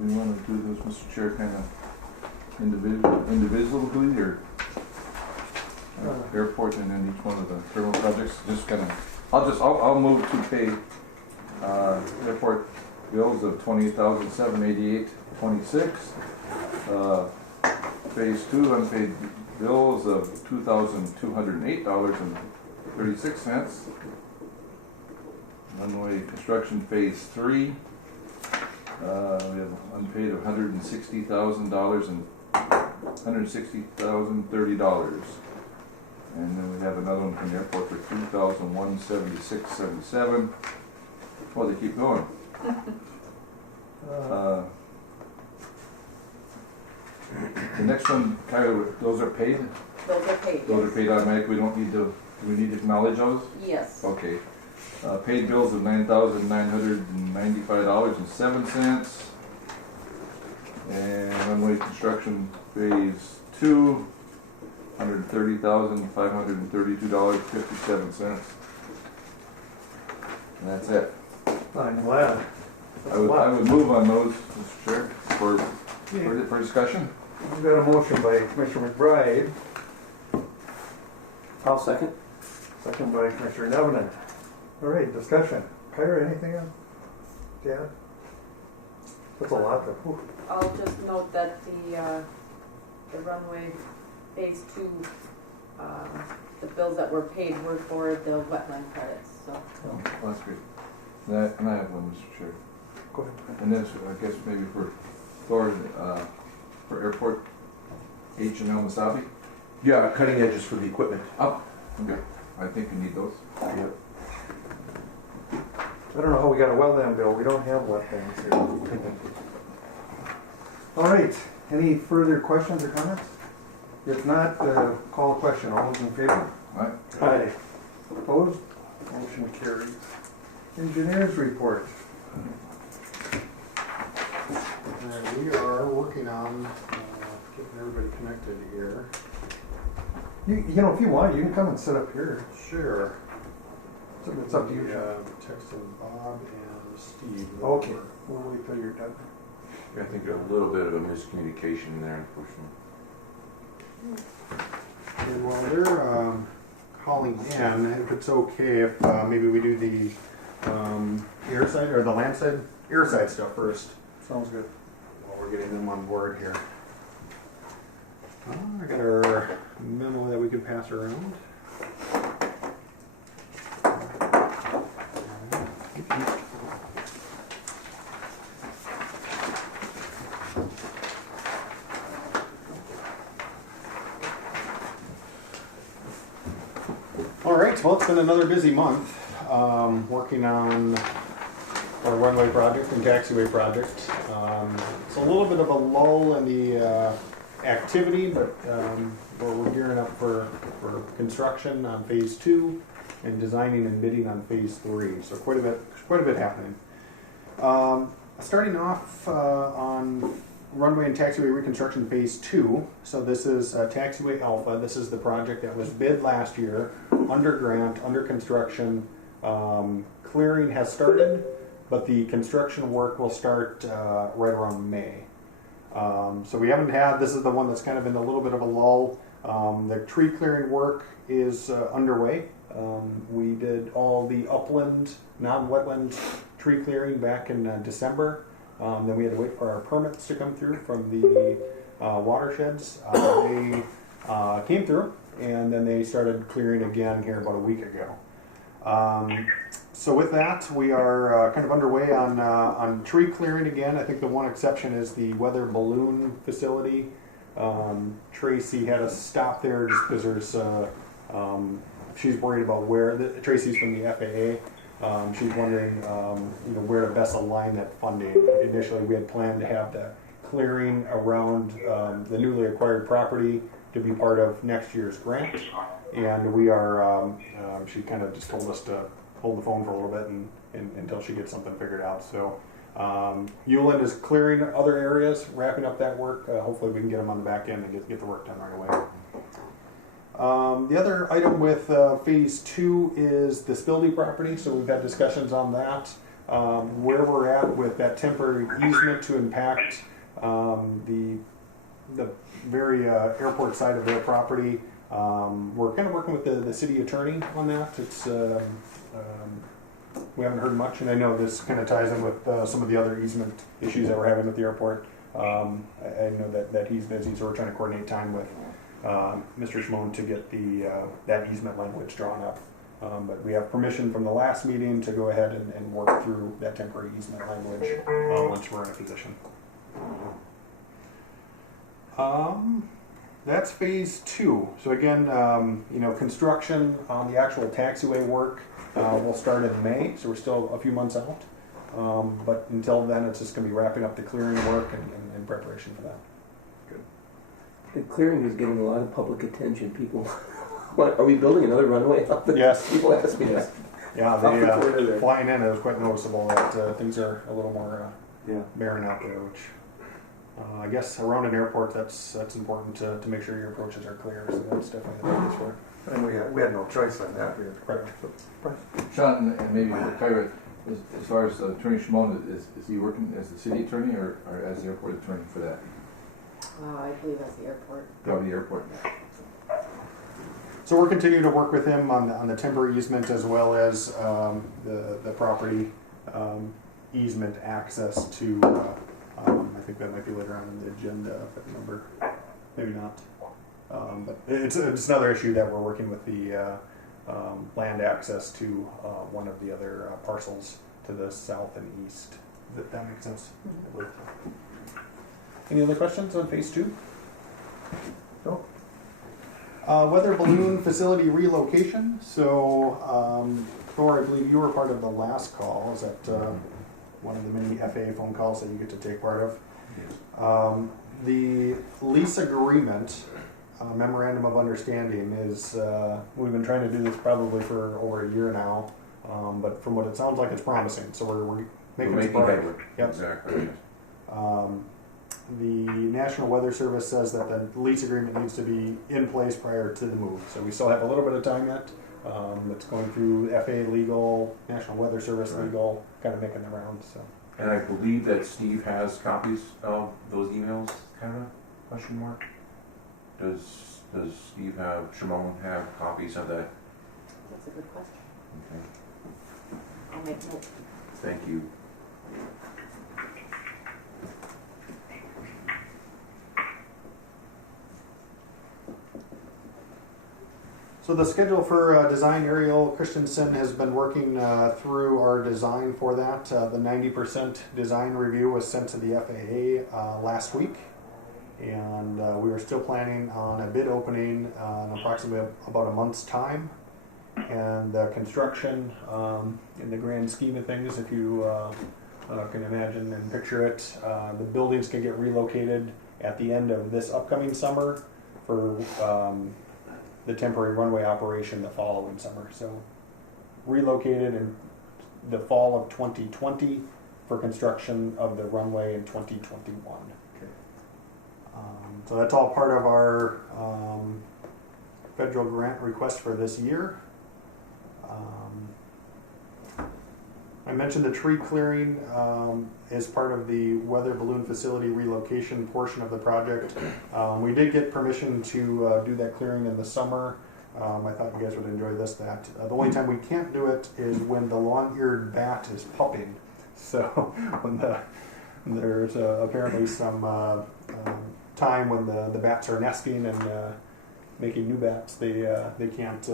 we want to do this, Mr. Chair, kind of individually, or airport and then each one of the terminal projects? Just kind of, I'll move to pay airport bills of $28,788.26. Phase 2 unpaid bills of $2,208.36. Runway construction phase 3. We have unpaid of $160,000 and $160,030. And then we have another one from the airport for $2,176.77. Well, they keep going. The next one, Kyra, those are paid? Those are paid. Those are paid automatically. We don't need to, do we need to acknowledge those? Yes. Okay. Paid bills of $9,995.07. And runway construction phase 2, $130,532.57. And that's it. I'm glad. I would move on those, Mr. Chair, for discussion. We've got a motion by Commissioner McBride. I'll second. Second by Commissioner Nevenin. All right, discussion. Kyra, anything else? Yeah? That's a lot to... Whew. I'll just note that the runway phase 2, the bills that were paid were for the wetland credits. So. Oh, that's good. And I have one, Mr. Chair. Go ahead. And this, I guess, maybe for Thor, for airport H&L Masabi. Yeah, cutting edges for the equipment. Oh, okay. I think we need those. Yep. I don't know how we got a wetland bill. We don't have wetlands here. All right. Any further questions or comments? If not, call a question. All those in favor? Aye. Aye. Opposed? Motion carries. Engineers report. We are working on getting everybody connected here. You know, if you want, you can come and sit up here. Sure. It's up to you. Texting Bob and Steve. Okay. We'll wait till you're done. I think a little bit of a miscommunication there, unfortunately. Okay, well, they're calling in. If it's okay, if maybe we do the air side or the land side, air side stuff first. Sounds good. While we're getting them on board here. I got our memo that we can pass around. All right, well, it's been another busy month working on our runway project and taxiway project. It's a little bit of a lull in the activity, but we're gearing up for construction on phase 2 and designing and bidding on phase 3. So quite a bit happening. Starting off on runway and taxiway reconstruction phase 2. So this is taxiway alpha. This is the project that was bid last year, under grant, under construction. Clearing has started, but the construction work will start right around May. So we haven't had, this is the one that's kind of in a little bit of a lull. The tree clearing work is underway. We did all the upland, non-wetland tree clearing back in December. Then we had to wait for our permits to come through from the watersheds. They came through, and then they started clearing again here about a week ago. So with that, we are kind of underway on tree clearing again. I think the one exception is the weather balloon facility. Tracy had us stop there just because there's she's worried about where Tracy's from the FAA. She's wondering where to best align that funding. Initially, we had planned to have the clearing around the newly acquired property to be part of next year's grant, and we are. She kind of just told us to hold the phone for a little bit and until she gets something figured out. So Hewlin is clearing other areas, wrapping up that work. Hopefully, we can get them on the back end and get the work done right away. The other item with phase 2 is the Spildy property. So we've had discussions on that. where we're at with that temporary easement to impact the very airport side of their property. We're kind of working with the city attorney on that. It's we haven't heard much, and I know this kind of ties in with some of the other easement issues that we're having with the airport. I know that he's busy, so we're trying to coordinate time with Mr. Shimon to get that easement language drawn up. But we have permission from the last meeting to go ahead and work through that temporary easement language once we're in a position. That's phase 2. So again, construction on the actual taxiway work will start in May, so we're still a few months out. But until then, it's just going to be wrapping up the clearing work and preparation for that. The clearing is getting a lot of public attention. People, are we building another runway up there? Yes. People ask me that. Yeah, They, flying in, it was quite noticeable that things are a little more yeah. barren out there, which I guess around an airport, that's important to make sure your approaches are clear. So that's definitely the focus for it. And we had no choice on that. We had Right. Sean, and maybe Kyra, as far as Attorney Shimon, is he working as the city attorney or as the airport attorney for that? I believe that's the airport. Probably the airport. So we're continuing to work with him on the timber easement as well as the property easement access to. I think that might be later on in the agenda, if I remember. Maybe not. But it's another issue that we're working with the land access to one of the other parcels to the south and east. That makes sense? Any other questions on phase 2? No. Weather balloon facility relocation. So, Thor, I believe you were part of the last call. Is that one of the many FAA phone calls that you get to take part of? Yes. The lease agreement, memorandum of understanding, is we've been trying to do this probably for over a year now, but from what it sounds like, it's promising. So we're making headway. Yep. Exactly. The National Weather Service says that the lease agreement needs to be in place prior to the move. So we still have a little bit of time yet. It's going through FAA legal, National Weather Service Right. legal, kind of making the rounds. So. And I believe that Steve has copies of those emails, kind of, question mark? Does Steve Shimon have copies of that? That's a good question. Okay. I'll make note. Thank you. So the schedule for design, Ariel Christensen has been working through our design for that. The 90% design review was sent to the FAA last week, and we are still planning on a bid opening in approximately about a month's time. And construction, in the grand scheme of things, if you can imagine and picture it, the buildings can get relocated at the end of this upcoming summer for the temporary runway operation the following summer. So relocated in the fall of 2020 for construction of the runway in 2021. Okay. So that's all part of our federal grant request for this year. I mentioned the tree clearing as part of the weather balloon facility relocation portion of the project. We did get permission to do that clearing in the summer. I thought you guys would enjoy this. That the only time we can't do it is when the long-eared bat is pupping. So when there's apparently some time when the bats are nesting and making new bats, they can't.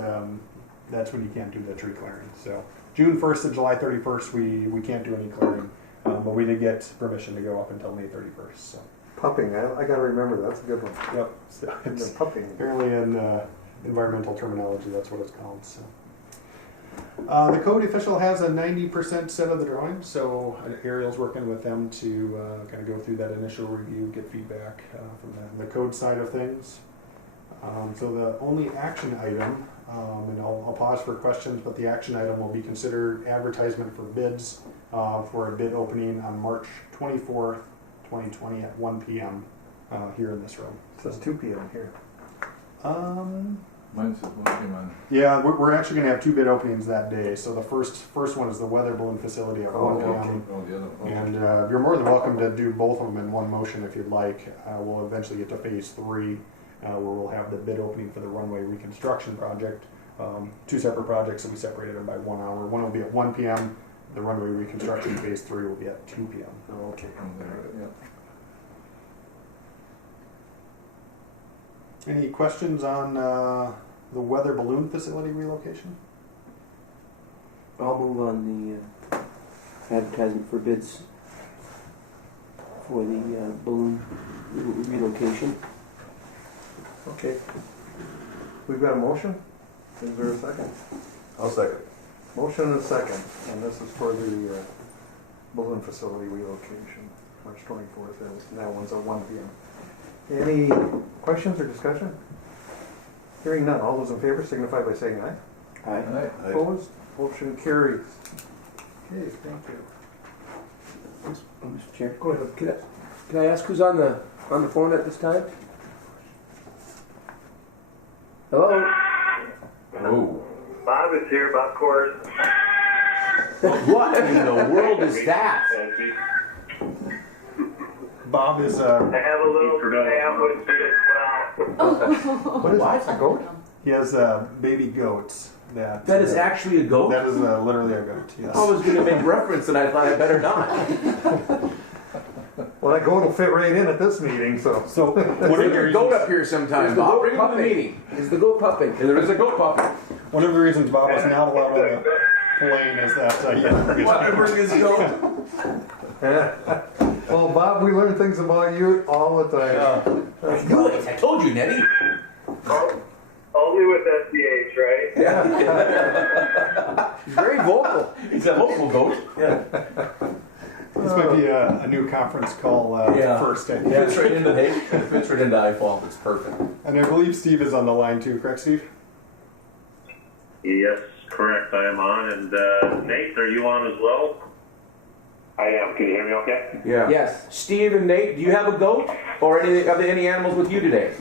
That's when you can't do the tree clearing. So June 1st to July 31st, we can't do any clearing, but we did get permission to go up until May 31st. So. Pupping, I got to remember that's a good one. Yep. So it's pupping. apparently in environmental terminology, that's what it's called. So. The code official has a 90% set of the drawings, so Ariel's working with them to kind of go through that initial review, get feedback from the code side of things. So the only action item, and I'll pause for questions, but the action item will be considered advertisement for bids for a bid opening on March 24th, 2020 at 1 p.m. Here in this room. It says 2 p.m. here. Mine's the one on. Yeah, we're actually going to have two bid openings that day. So the first one is the weather balloon facility at 1 p.m. Oh, the other one. And you're more than welcome to do both of them in one motion if you'd like. We'll eventually get to phase 3, where we'll have the bid opening for the runway reconstruction project. Two separate projects, so we separated them by 1 hour. One will be at 1 p.m. The runway reconstruction phase 3 will be at 2 p.m. Oh, okay. Yeah. Any questions on the weather balloon facility relocation? I'll move on the advertisement for bids for the balloon relocation. Okay. We've got a motion. Is there a second? I'll second. Motion and a second, and this is for the balloon facility relocation, March 24th, and that one's at 1 p.m. Any questions or discussion? Hearing none, all those in favor signify by saying aye. Aye. Opposed? Motion carries. Okay, thank you. Mr. Chair, Go ahead. can I ask who's on the phone at this time? Hello? Oh. Bob is here, Bob Coors. What in the world is that? Bob is I have a little sandwich as well. What is that, a goat? he has baby goats. That That is actually a goat? That is literally a goat. Yes. I was going to make reference and I thought I better not. Well, that goat will fit right in at this meeting, so. So Bring your goat up here sometime, Bob. Bring him to the meeting. Is the goat pupping? There is a goat puppy. one of the reasons Bob was not allowed on the plane is that Bring his goat. Well, Bob, we learn things about you all the time. I knew it. I told you, Nettie. Only with SDH, right? He's very vocal. He's a vocal goat. Yeah. This might be a new conference call first. I think. Fits right into fits right into iFall. It's perfect. And I believe Steve is on the line too, correct, Steve? Yes, correct. I am on. And Nate, are you on as well? I am. Can you hear me okay? Yeah. Yes. Steve and Nate, do you have a goat or any animals with you today?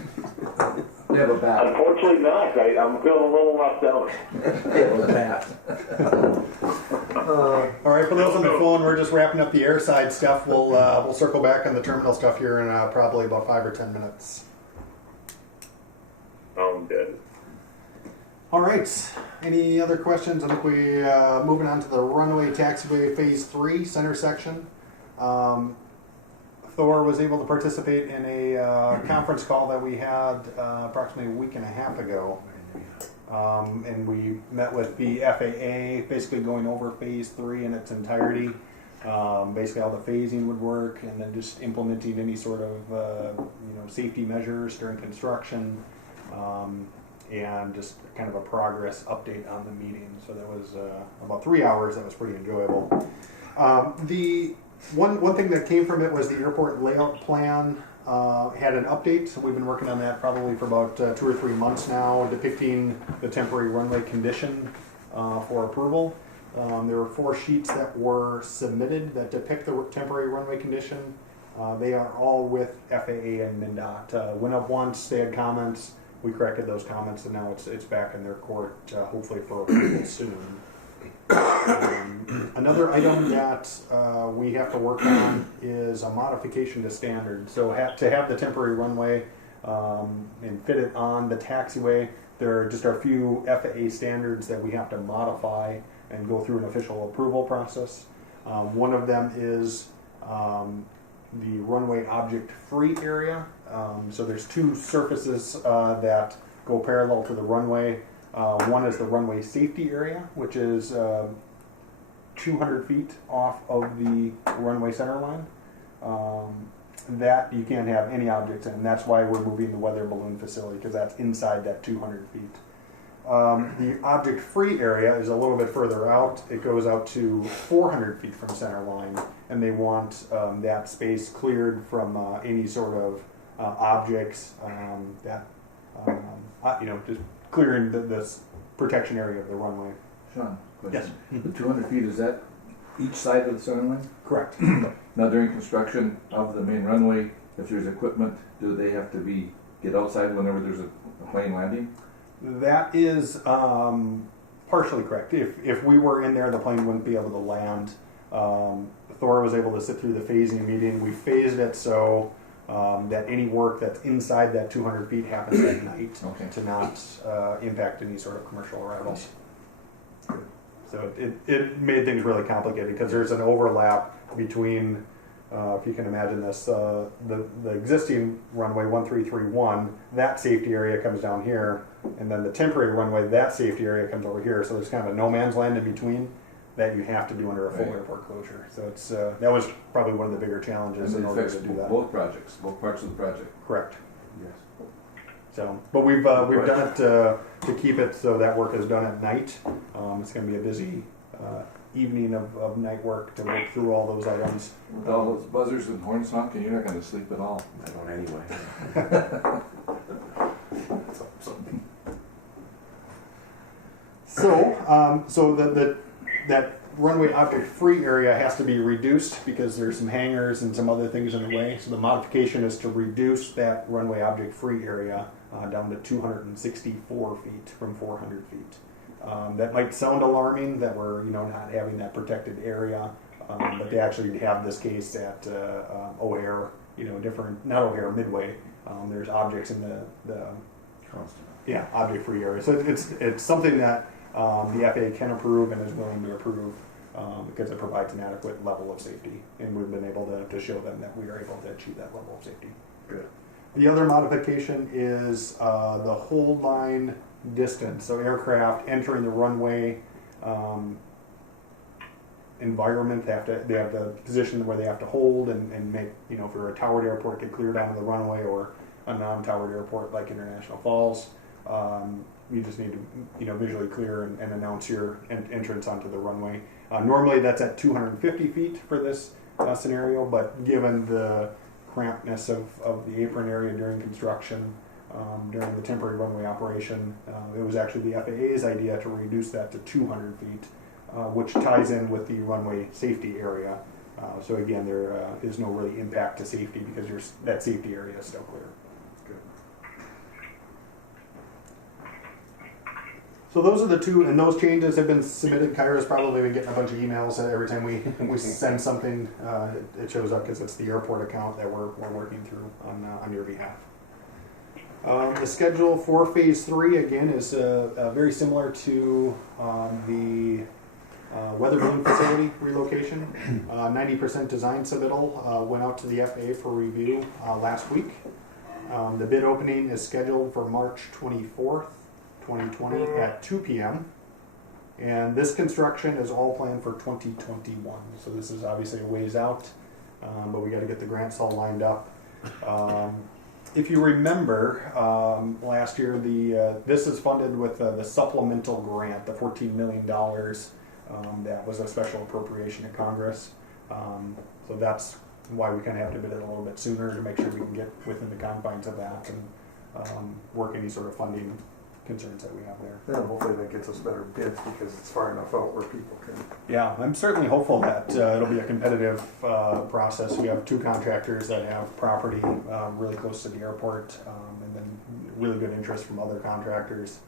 We have a bat. Unfortunately not. I'm feeling a little left out. We have a bat. All right, for those on the phone, we're just wrapping up the airside stuff. We'll circle back on the terminal stuff here in probably about 5 or 10 minutes. Good. All right. Any other questions? I think we moving on to the runway taxiway phase 3 center section. Thor was able to participate in a conference call that we had approximately a week and a half ago. And we met with the FAA, basically going over phase 3 in its entirety. Basically how the phasing would work, and then just implementing any sort of safety measures during construction, and just kind of a progress update on the meeting. So that was about 3 hours. That was pretty enjoyable. The one thing that came from it was the airport layout plan had an update. So we've been working on that probably for about 2 or 3 months now, depicting the temporary runway condition for approval. There were 4 sheets that were submitted that depict the temporary runway condition. They are all with FAA and MnDOT. Went up once, they had comments. We corrected those comments, and now it's back in their court, hopefully for approval soon. Another item that we have to work on is a modification to standard. So to have the temporary runway and fit it on the taxiway, there are just a few FAA standards that we have to modify and go through an official approval process. One of them is the runway object-free area. So there's 2 surfaces that go parallel to the runway. One is the runway safety area, which is 200 feet off of the runway center line. That you can't have any objects in. That's why we're moving the weather balloon facility, because that's inside that 200 feet. The object-free area is a little bit further out. It goes out to 400 feet from center line, and they want that space cleared from any sort of objects just clearing this protection area of the runway. Sean, question. Yes. The 200 feet, is that each side of the center line? Correct. Now during construction of the main runway, if there's equipment, do they have to get outside whenever there's a plane landing? That is partially correct. If we were in there, the plane wouldn't be able to land. Thor was able to sit through the phasing meeting. We phased it so that any work that's inside that 200 feet happens at night Okay. to not impact any sort of commercial arrivals. So it made things really complicated because there's an overlap between, if you can imagine this, the existing runway 1331, that safety area comes down here, and then the temporary runway, that safety area comes over here. So there's kind of a no man's land in between that you have to do under a full Right. airport closure. So it's that was probably one of the bigger challenges And in it order affects to do that. both projects, both parts of the project. Correct. Yes. So, but we've done it to keep it so that work is done at night. It's going to be a busy evening of night work to work through all those items. With all those buzzers and horns honking, you're not going to sleep at all. I don't anyway. So that runway object free area has to be reduced because there's some hangars and some other things in the way. So the modification is to reduce that runway object free area down to 264 feet from 400 feet. That might sound alarming that we're not having that protected area, but they actually have this case at O'Hare, not O'Hare, Midway. There's objects in the object free area. So it's something that the FAA can approve and is willing to approve because it provides an adequate level of safety, and we've been able to show them that we are able to achieve that level of safety. Good. The other modification is the hold line distance. So aircraft entering the runway environment, they have the position where they have to hold and make, if you're a towered airport, get cleared onto the runway, or a non-towered airport like International Falls. You just need to visually clear and announce your entrance onto the runway. Normally that's at 250 feet for this scenario, but given the crampedness of the apron area during construction, during the temporary runway operation, it was actually the FAA's idea to reduce that to 200 feet, which ties in with the runway safety area. So again, there is no really impact to safety because that safety area is still clear. So those are the two, and those changes have been submitted. Kyra's probably been getting a bunch of emails every time we send something. It shows up because it's the airport account that we're working through on your behalf. The schedule for Phase 3, again, is very similar to the weather balloon facility relocation. 90% design submittal went out to the FAA for review last week. The bid opening is scheduled for March 24th. 2020 at 2 p.m. And this construction is all planned for 2021. So this is obviously a ways out, but we got to get the grants all lined up. If you remember, last year this is funded with the supplemental grant, the $14 million that was a special appropriation at Congress. So that's why we kind of have to bid it a little bit sooner to make sure we can get within the confines of that and work any sort of funding concerns that we have there. Yeah, hopefully that gets us better bids because it's far enough out where people can. Yeah, I'm certainly hopeful that it'll be a competitive process. We have two contractors that have property really close to the airport, and then really good interest from other contractors.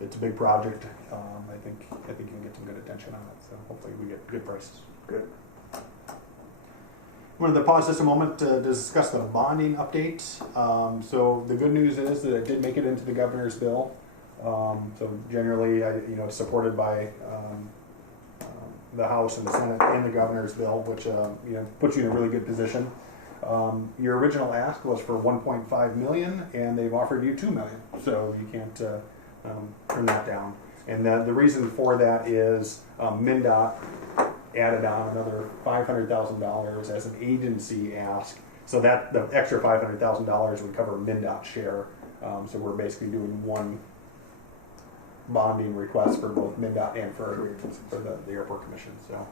It's a big project. I think you can get some good attention on it. So hopefully we get good prices. Good. I wanted to pause just a moment to discuss the bonding update. So the good news is that it did make it into the governor's bill. So generally, supported by the House and the Senate and the governor's bill, which puts you in a really good position. Your original ask was for $1.5 million, and they've offered you $2 million. So you can't turn that down. And the reason for that is MnDOT added on another $500,000 as an agency ask, so that the extra $500,000 would cover MnDOT's share. So we're basically doing one bonding request for both MnDOT and for the airport commission. So,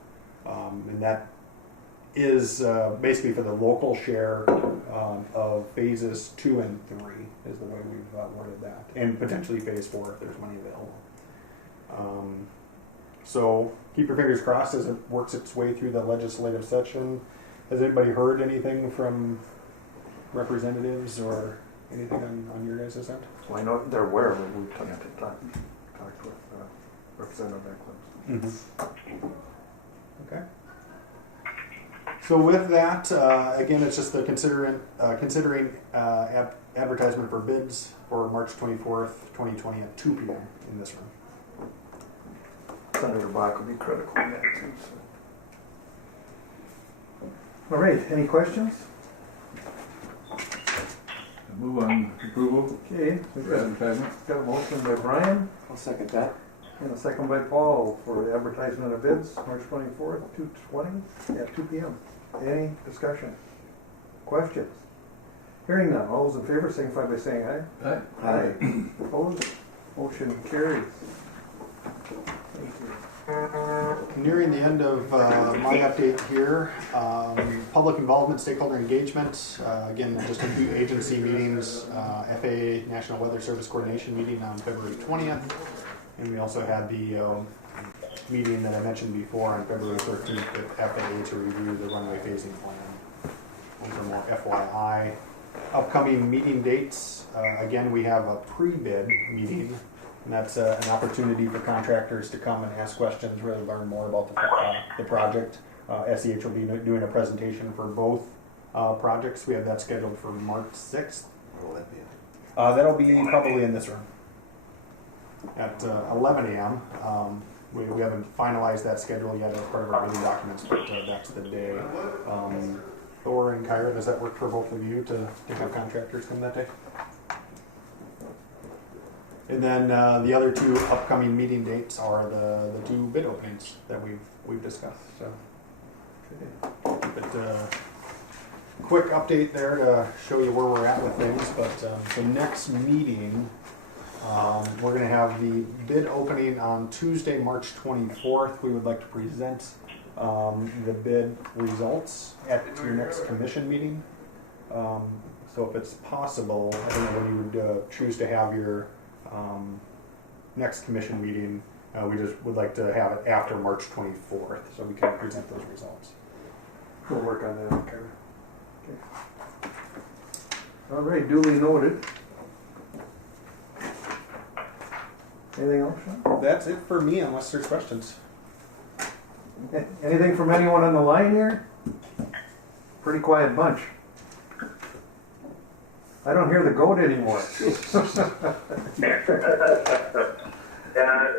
and that is basically for the local share of phases 2 and 3 is the way we've worded that, and potentially phase 4 if there's money available. So keep your fingers crossed as it works its way through the legislative session. Has anybody heard anything from representatives or Anything on your guys' end? Well, I know they're aware, we've talked with Representative Eklund. Okay. So with that, again, it's just the considering advertisement for bids for March 24th, 2020 at 2 p.m. in this room. Senator Bach will be critical in that too. So. All right, any questions? Move on approval Okay, for advertisement. got a motion by Brian I'll second that. and a second by Paul for the advertisement of bids, March 24th, 2/20 at 2 p.m. Any discussion? Questions? Hearing none, all those in favor signify by saying aye. Aye. Aye. Opposed? Motion carries. Thank you. Nearing the end of my update here, public involvement, stakeholder engagement. Again, just a few agency meetings, FAA National Weather Service Coordination meeting on February 20th. And we also had the meeting that I mentioned before on February 13th with FAA to review the runway phasing plan. Those are more FYI. Upcoming meeting dates, again, we have a pre-bid meeting. And that's an opportunity for contractors to come and ask questions, really learn more about the project. SEH will be doing a presentation for both projects. We have that scheduled for March 6th. Where will that be? That'll be probably in this room at 11 a.m. We haven't finalized that schedule yet as part of our meeting documents, but that's the day. Thor and Kyra, does that work for both of you to have contractors come that day? And then the other two upcoming meeting dates are the two bid openings that we've discussed. So, but quick update there to show you where we're at with things. But the next meeting, we're going to have the bid opening on Tuesday, March 24th. We would like to present the bid results at your next commission meeting. So if it's possible, I don't know when you would choose to have your next commission meeting. We just would like to have it after March 24th so we can present those results. We'll work on that, okay. All right, duly noted. Anything else, Sean? That's it for me unless there's questions. Anything from anyone on the line here? Pretty quiet bunch. I don't hear the goat anymore.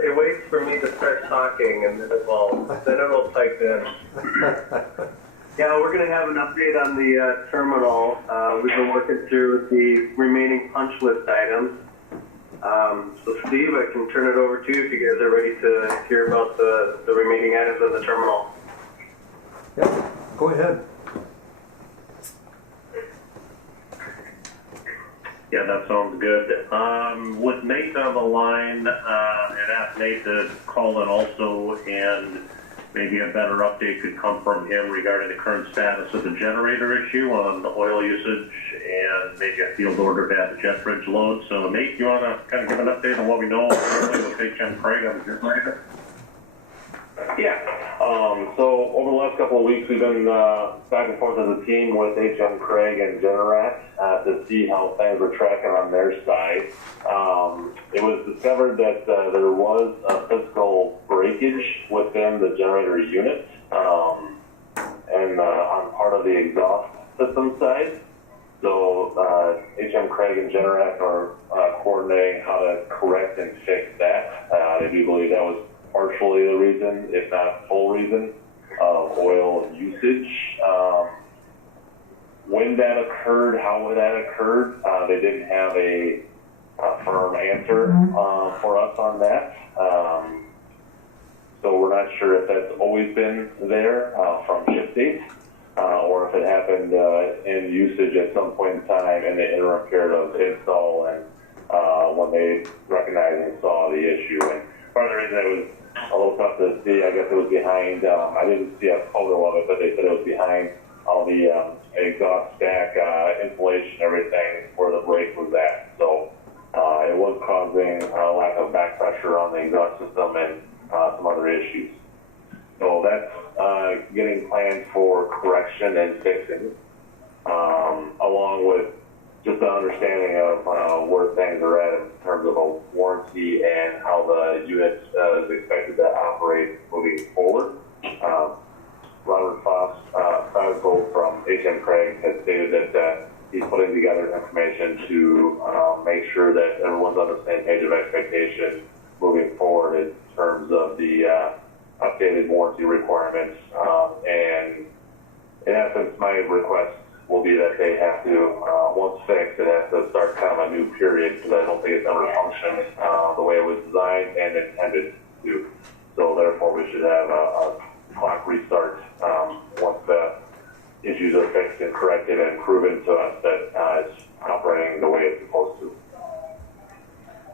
It waits for me to start talking, and then it'll type in. Yeah, we're going to have an update on the terminal. We've been working through the remaining punch list items. So Steve, I can turn it over to you if you guys are ready to hear about the remaining items of the terminal. Yep, go ahead. Yeah, that sounds good. With Nate on the line, and asked Nate to call in also, and maybe a better update could come from him regarding the current status of the generator issue on the oil usage, and maybe a field order to add the jet bridge load. So Nate, you want to kind of give an update on what we know currently with HM Craig on the generator? Yeah. So over the last couple of weeks, we've been back and forth as a team with HM Craig and Generac to see how things were tracking on their side. It was discovered that there was a physical breakage within the generator unit and on part of the exhaust system side. So HM Craig and Generac are coordinating how to correct and fix that. They do believe that was partially the reason, if not full reason, of oil usage. When that occurred, how that occurred, they didn't have a firm answer for us on that. So we're not sure if that's always been there from ship date, or if it happened in usage at some point in time in the interim period of install and when they recognized and saw the issue. And part of the reason it was a little tough to see, I guess it was behind, I didn't see a photo of it, but they said it was behind all the exhaust stack insulation, everything where the brake was at. So it was causing a lack of back pressure on the exhaust system and some other issues. So that's getting planned for correction and fixing, along with just an understanding of where things are at in terms of a warranty and how the unit is expected to operate moving forward. Robert Foss, Gold from HM Craig, has stated that he's putting together information to make sure that everyone's on the same page of expectation moving forward in terms of the updated warranty requirements. And in essence, my request will be that they have to, once fixed, it has to start kind of a new period, because I don't think it's ever functioned the way it was designed and intended to. So therefore, we should have a clock restart once the issues are fixed and corrected and proven to us that it's operating the way it's supposed to.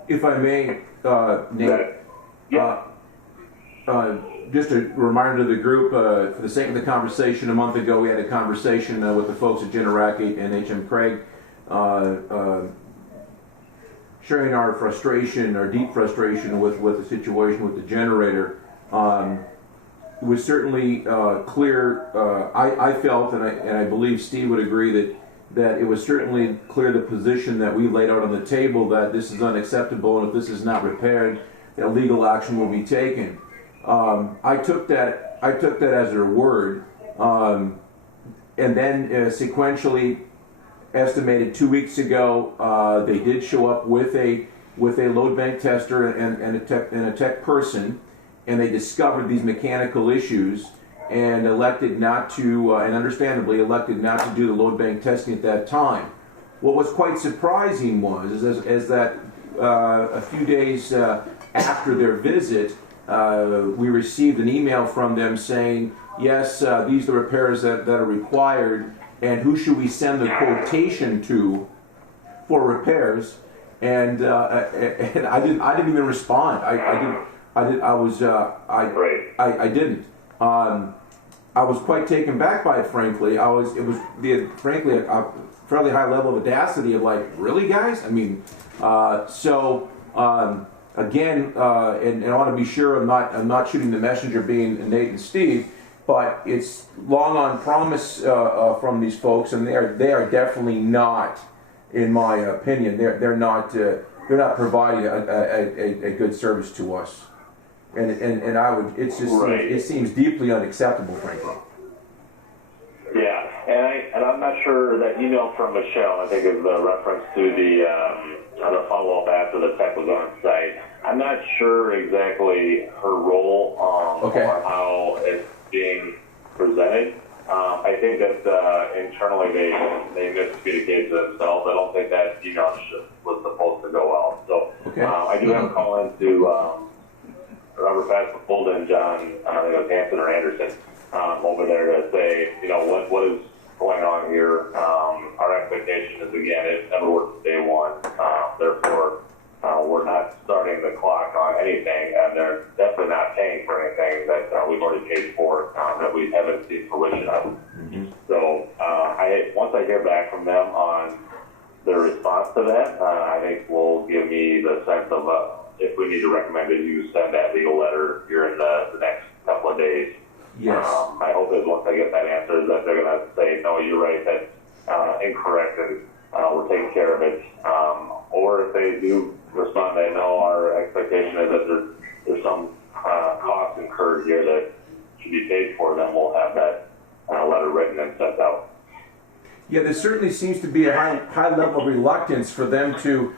If I may, Nate, Yeah. just a reminder to the group, for the sake of the conversation, a month ago we had a conversation with the folks at Generac and HM Craig, sharing our frustration, our deep frustration with the situation with the generator. It was certainly clear, I felt, and I believe Steve would agree, that it was certainly clear the position that we laid out on the table, that this is unacceptable, and if this is not repaired, that legal action will be taken. I took that as their word, and then sequentially, estimated 2 weeks ago, they did show up with a load bank tester and a tech person, and they discovered these mechanical issues and elected not to, and understandably elected not to do the load bank testing at that time. What was quite surprising was that a few days after their visit, we received an email from them saying, yes, these are the repairs that are required, and who should we send the quotation to for repairs? And I didn't even respond. I didn't. I was quite taken back by it, frankly. Frankly a fairly high level of audacity of like, really, guys? I mean, again, and I want to be sure I'm not shooting the messenger being Nate and Steve, but it's long on promise from these folks, and they are definitely not, in my opinion, they're not providing a good service to us. And it seems deeply unacceptable, frankly. Yeah, and I'm not sure that email from Michelle, I think, is the reference to the follow-up after the tech was on site. I'm not sure exactly her role or how it's being presented. I think that internally they miscommunicated to themselves. I don't think that email was supposed to go out. So I do have a call into Robert Fassel and John, I think it was Hanson or Anderson, over there to say, what is going on here. Our expectation is, again, it never worked day one. Therefore, we're not starting the clock on anything, and they're definitely not paying for anything that we've already paid for that we haven't seen fruition of. Mm-hmm. So once I hear back from them on their response to that, I think will give me the sense of if we need to recommend that you send that legal letter here in the next couple of days. Yes. I hope that once I get that answer, that they're going to say, no, you're right, that's incorrect, and we're taking care of it. Or if they do respond that, no, our expectation is that there's some cost incurred here that should be paid for, then we'll have that letter written and sent out. Yeah, there certainly seems to be a high level of reluctance for them to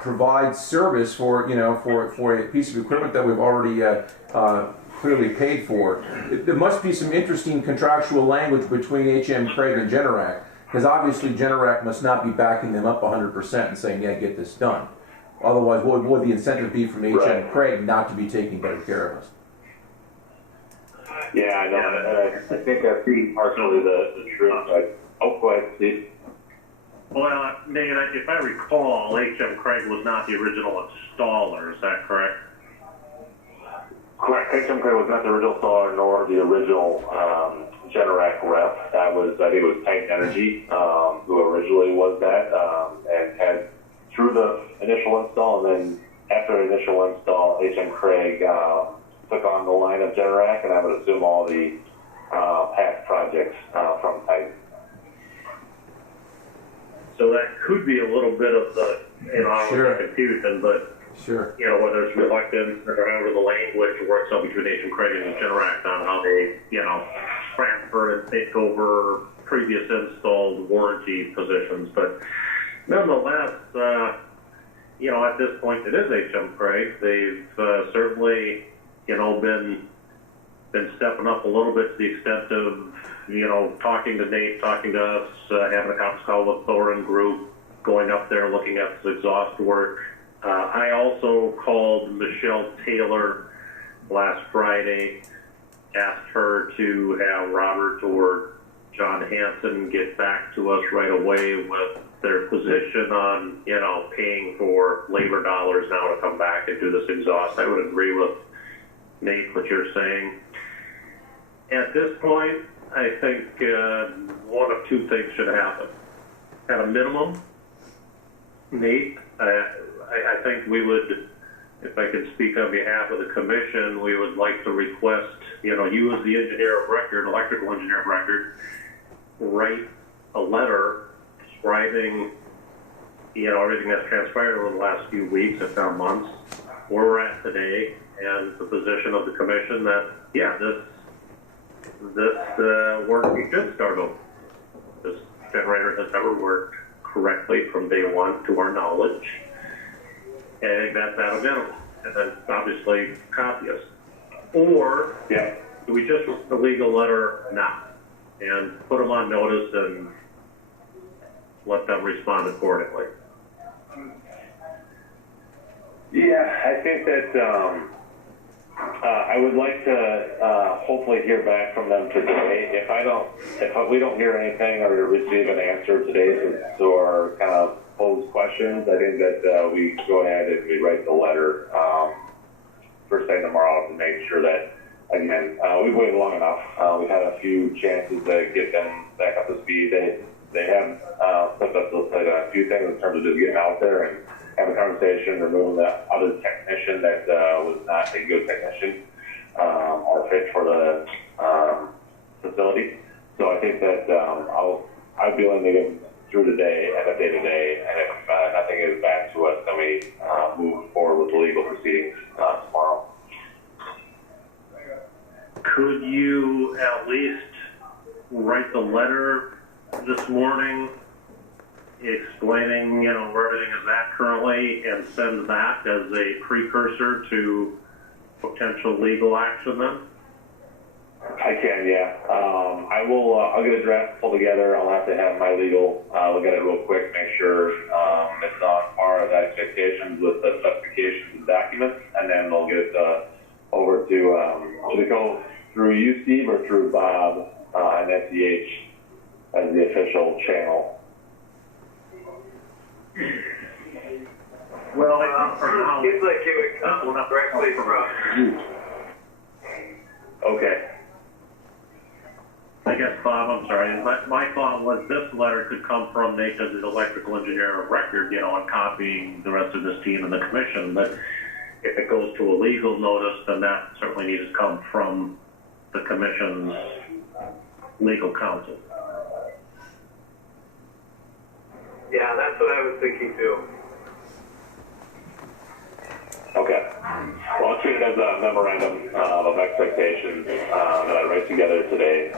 provide service for a piece of equipment that we've already clearly paid for. There must be some interesting contractual language between HM Craig and Generac, because obviously Generac must not be backing them up 100% and saying, yeah, get this done. Otherwise, what would the incentive be from HM Craig not to be taking better care of us? Yeah, I know, and I think that's partially the truth. Go ahead, Steve. Well, Nate, if I recall, HM Craig was not the original installer, is that correct? Correct. HM Craig was not the original installer nor the original Generac rep. That was, I think it was Titan Energy who originally was that, and had through the initial install, and then after the initial install, HM Craig took on the line of Generac, and I would assume all the past projects from Titan. So that could be a little bit of the, Sure. confusion, but, Sure. whether it's reluctance or however the language works out between H and Craig and Generac on how they, transfer and take over previous installed warranty positions. But nonetheless, at this point, it is HM Craig. They've certainly, been stepping up a little bit to the extent of, talking to Nate, talking to us, having a conference call with Thorin Group, going up there, looking at the exhaust work. I also called Michelle Taylor last Friday, asked her to have Robert or John Hanson get back to us right away with their position on, paying for labor dollars now to come back and do this exhaust. I would agree with Nate, what you're saying. At this point, I think one of two things should happen. At a minimum, Nate, I think we would, if I could speak on behalf of the commission, we would like to request, you as the engineer of record, electrical engineer of record, write a letter describing, everything that's transpired over the last few weeks, if not months, where we're at today, and the position of the commission that, this work we should start over. This generator has never worked correctly from day one to our knowledge. And I think that's at a minimum. And then obviously copyists. Or do we just write the legal letter now and put them on notice and let them respond accordingly? Yeah, I think that I would like to hopefully hear back from them today. If we don't hear anything or receive an answer today to our kind of posed questions, I think that we go ahead and we write the letter first thing tomorrow to make sure that, again, we've waited long enough. We've had a few chances to get them back up to speed. They have stepped up to a few things in terms of just getting out there and have a conversation, removing the other technician that was not a good technician or fit for the facility. So I think that I'd be willing to get through today, end of day today, and if nothing is back to us, then we move forward with the legal proceedings tomorrow. Could you at least write the letter this morning explaining, where everything is at currently and send that as a precursor to potential legal action then? I can, yeah. I'll get a draft pulled together. I'll have to have my legal look at it real quick, make sure it's on par with expectations with the specifications and documents, and then they'll get it over to, should it go through you, Steve, or through Bob and SEH as the official channel? Well, it seems like it would come directly from. Okay. I guess, Bob, I'm sorry. My thought was this letter could come from Nate as the electrical engineer of record, and copying the rest of this team and the commission. But if it goes to a legal notice, then that certainly needs to come from the commission's legal counsel. Yeah, that's what I was thinking too. Okay. Well, I'll treat it as a memorandum of expectations that I write together today,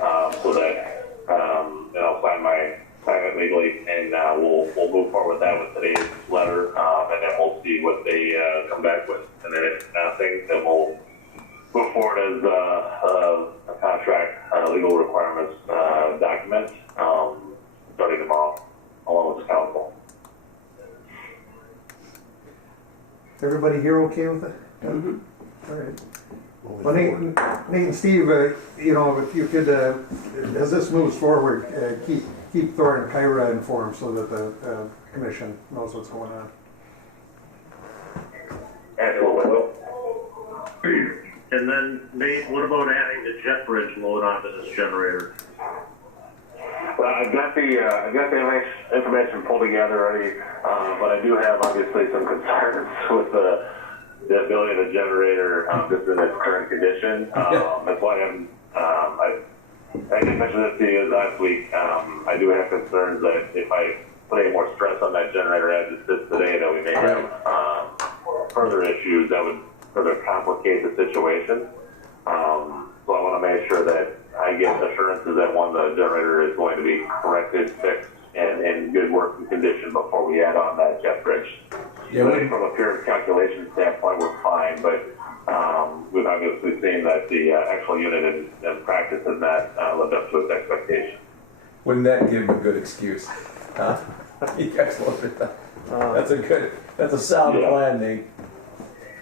so that then I'll sign it legally, and we'll move forward with that with today's letter, and then we'll see what they come back with, and then if nothing, then we'll move forward as a contract legal requirements document starting tomorrow, along with the council. Everybody here okay with it? Mhm. All right. Well, Nate and Steve, if you could, as this moves forward, keep Thor and Kyra informed so that the commission knows what's going on. Absolutely. And then, Nate, what about adding the jet bridge load onto this generator? Well, I've got the information pulled together already, but I do have obviously some concerns with the ability of the generator just in its current condition. That's why I didn't mention this to you last week. I do have concerns that if I put any more stress on that generator as it sits today, that we may have further issues that would further complicate the situation. So I want to make sure that I get assurances that one, the generator is going to be corrected, fixed, and in good working condition before we add on that jet bridge. Yeah, So I think from a pure calculation standpoint, we're fine, but we've obviously seen that the actual unit in practice has not lived up to its expectations. Wouldn't that give him a good excuse? Huh? You guys look at that. That's a sound plan, Nate.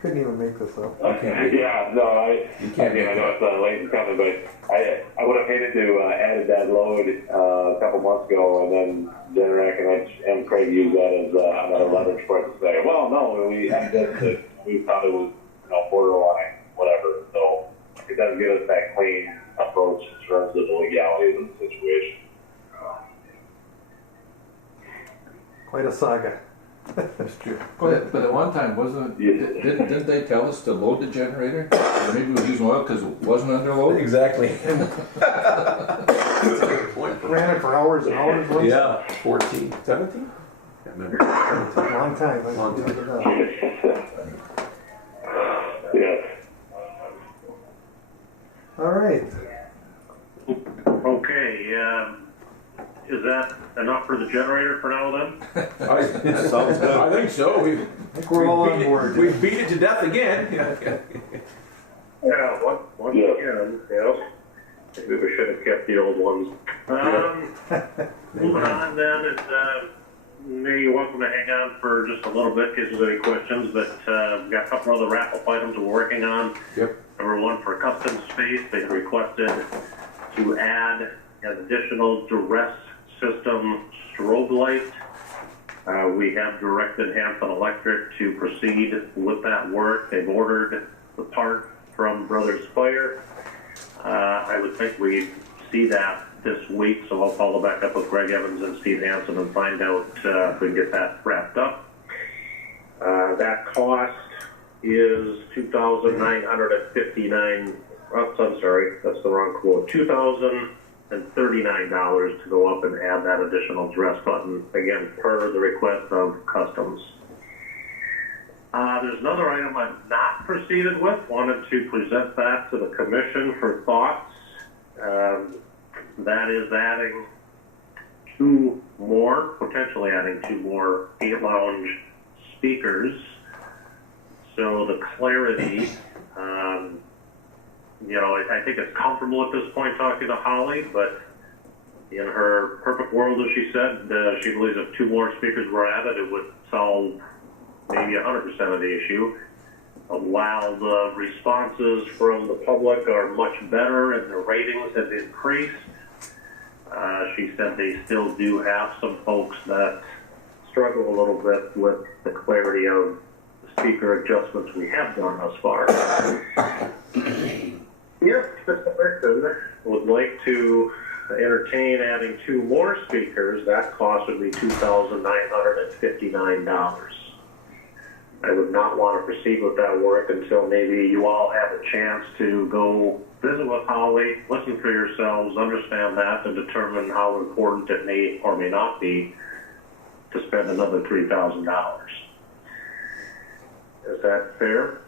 Couldn't even make this up. Yeah, no, I know it's late and coming, but I would have hated to added that load a couple months ago, and then Generac and Craig used that as another leverage point to say, well, no, we added this, we thought it was borderline, whatever. So it doesn't give us that clean approach in terms of the legalities of the situation. Quite a saga. That's true. But at one time, wasn't it, didn't they tell us to load the generator? Or maybe we were using oil because it wasn't under load? Exactly. Ran it for hours and hours once. Yeah, 14, 17? Can't remember. Long time. Long time. Yes. All right. Okay, is that enough for the generator for now then? Sounds good. I think so. I think we're all on board. We beat it to death again. Yeah, once again, yes. Maybe we should have kept the old ones. Moving on then, you're welcome to hang on for just a little bit in case there's any questions, but we've got a couple other wrap-up items we're working on. Yep. Number one, for custom space, they had requested to add an additional duress system strobe light. We have directed Hanson Electric to proceed with that work. They've ordered the part from Brothers Fire. I would think we see that this week, so I'll follow back up with Greg Evans and Steve Hansen and find out if we can get that wrapped up. That cost is $2,959. I'm sorry, that's the wrong quote. $2,039 to go up and add that additional dress button, again, per the request of Customs. There's another item I've not proceeded with. Wanted to present that to the commission for thoughts. That is potentially adding two more 8-lounge speakers. So the clarity, I think it's comfortable at this point talking to Holly, but in her perfect world, as she said, she believes if two more speakers were added, it would solve maybe 100% of the issue. While the responses from the public are much better and the ratings have increased, she said they still do have some folks that struggle a little bit with the clarity of the speaker adjustments we have done thus far. If the commission would like to entertain adding two more speakers, that cost would be $2,959. I would not want to proceed with that work until maybe you all have a chance to go visit with Holly, listen for yourselves, understand that, and determine how important it may or may not be to spend another $3,000. Is that fair?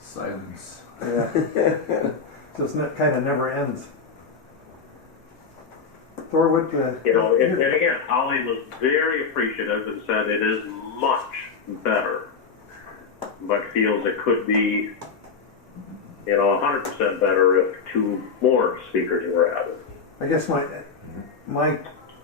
Silence. Yeah. Just kind of never ends. Thor, what? And again, Holly was very appreciative and said it is much better, but feels it could be, 100% better if two more speakers were added. I guess my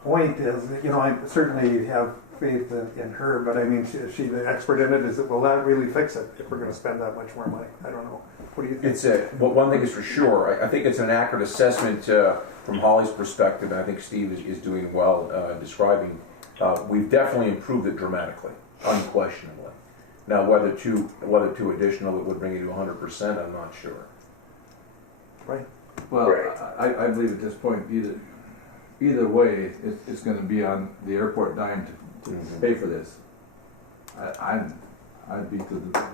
point is, I certainly have faith in her, but I mean, is she the expert in it? Will that really fix it if we're going to spend that much more money? I don't know. What do you think? One thing is for sure. I think it's an accurate assessment from Holly's perspective, and I think Steve is doing well describing. We've definitely improved it dramatically, unquestionably. Now, whether two additional would bring you to 100%, I'm not sure. Right. Well, I believe at this point, either way, it's going to be on the airport dime to pay for this. I'd be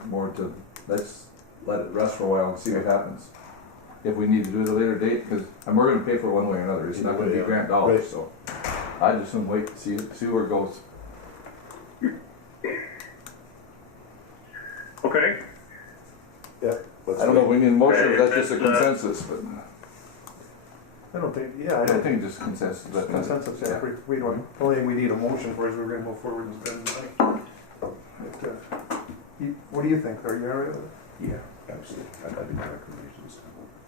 more to let's let it rest for a while and see what happens. if we need to do it at a later date, because we're gonna pay for it one way or another, it's not gonna be grant dollars, Right. so. I just want to wait and see where it goes. Okay. Yeah. I don't know if we need a motion, or that's just a consensus, but I don't think, yeah, I don't think just consensus, but. consensus, yeah, we don't, only thing we need a motion for is we're gonna move forward and spend the money. But, what do you think, are you all right with it? Yeah, absolutely. That'd be my recommendations.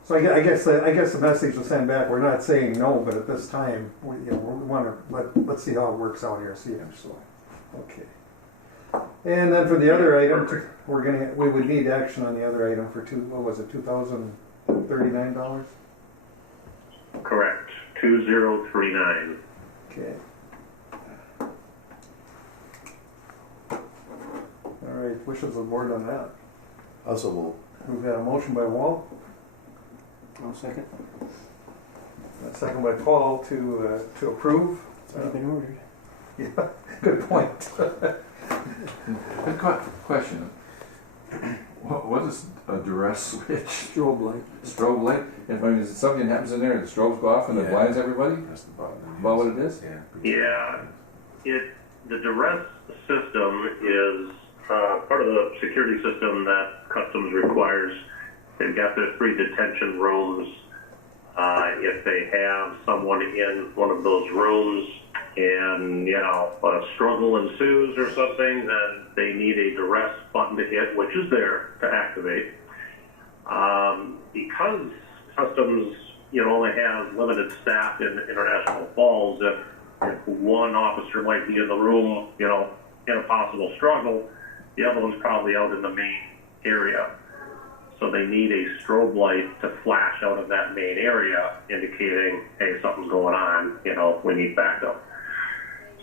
So I guess the message to send back, we're not saying no, but at this time, we wanna, let's see how it works out here, see. Absolutely. Okay. And then for the other item, we would need action on the other item for $2,039? Correct. 2039. Okay. All right, wishes of the board on that. Also will. We've got a motion by Walt, One second. a second by Paul to approve. It's already been ordered. Yeah, good point. Good question. What is a duress switch? Strobe light. Strobe light? If something happens in there, the strobes go off and it Yeah. blinds everybody? That's the bottom. About what it is? Yeah. The duress system is part of the security system that Customs requires. They've got their 3 detention rooms. If they have someone in one of those rooms and, a struggle ensues or something, then they need a duress button to hit, which is there to activate. Because Customs, only has limited staff in International Falls, if one officer might be in the room, in a possible struggle, the other one's probably out in the main area. So they need a strobe light to flash out of that main area, indicating, hey, something's going on, we need backup.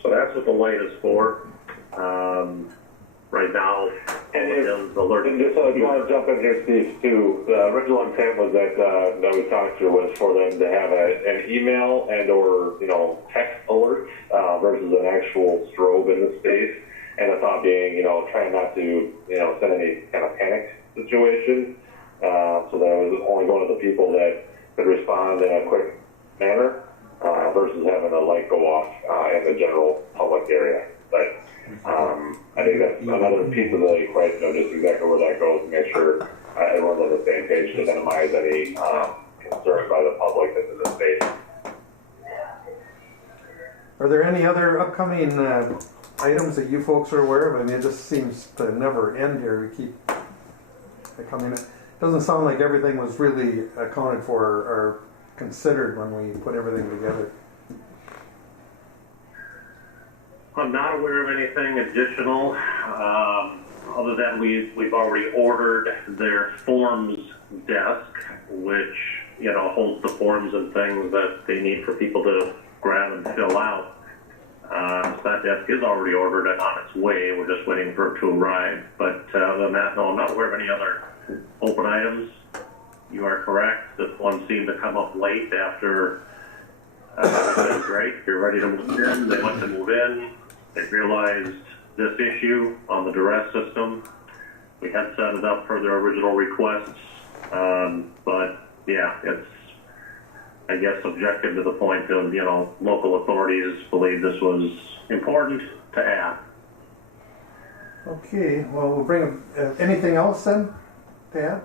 So that's what the light is for. Right now, And just I want to jump in here, Steve, too. The original intent was that we talked to was for them to have an email and or text alert versus an actual strobe in the space. And the thought being, trying not to send any kind of panic situation. So that it was only going to the people that could respond in a quick manner versus having a light go off in the general public area. But I think that's another piece of the equation of just exactly where that goes to make sure everyone's on the same page to minimize any concerns by the public that's in the space. Are there any other upcoming items that you folks are aware of? I mean, it just seems to never end here. We keep coming. It doesn't sound like everything was really accounted for or considered when we put everything together. I'm not aware of anything additional, other than we've already ordered their forms desk, which, holds the forms and things that they need for people to grab and fill out. So that desk is already ordered and on its way. We're just waiting for it to arrive. But other than that, no, I'm not aware of any other open items. You are correct. This one seemed to come up late after said, great, you're ready to move in. They went to move in. They realized this issue on the duress system. We had set it up for their original requests. But yeah, it's, I guess, subjective to the point of, local authorities believe this was important to add. Okay, well, we'll bring anything else then to add?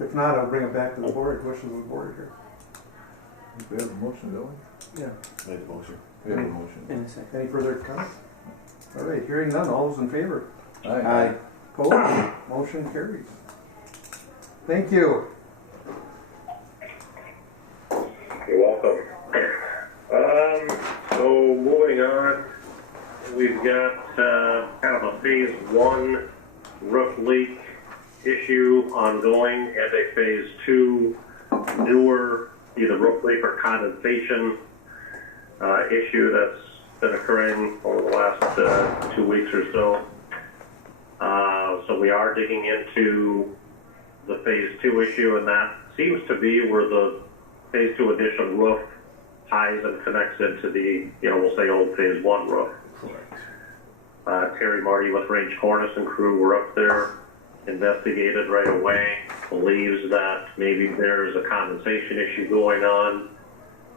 If not, I'll bring it back to the board. Wishes of the board here. We have a motion, don't we? Yeah. Made the motion. We have a motion. In a second. Any further comments? All right, hearing none, all those in favor? Aye. Opposed? Motion carries. Thank you. You're welcome. So moving on, we've got kind of a phase 1 roof leak issue ongoing and a phase 2 newer either roof leak or condensation issue that's been occurring over the last 2 weeks or so. So we are digging into the phase 2 issue, and that seems to be where the phase 2 addition roof ties and connects into the, we'll say old phase 1 roof. Terry Marty with Range Cornice and crew were up there, investigated right away. believes that maybe there's a condensation issue going on.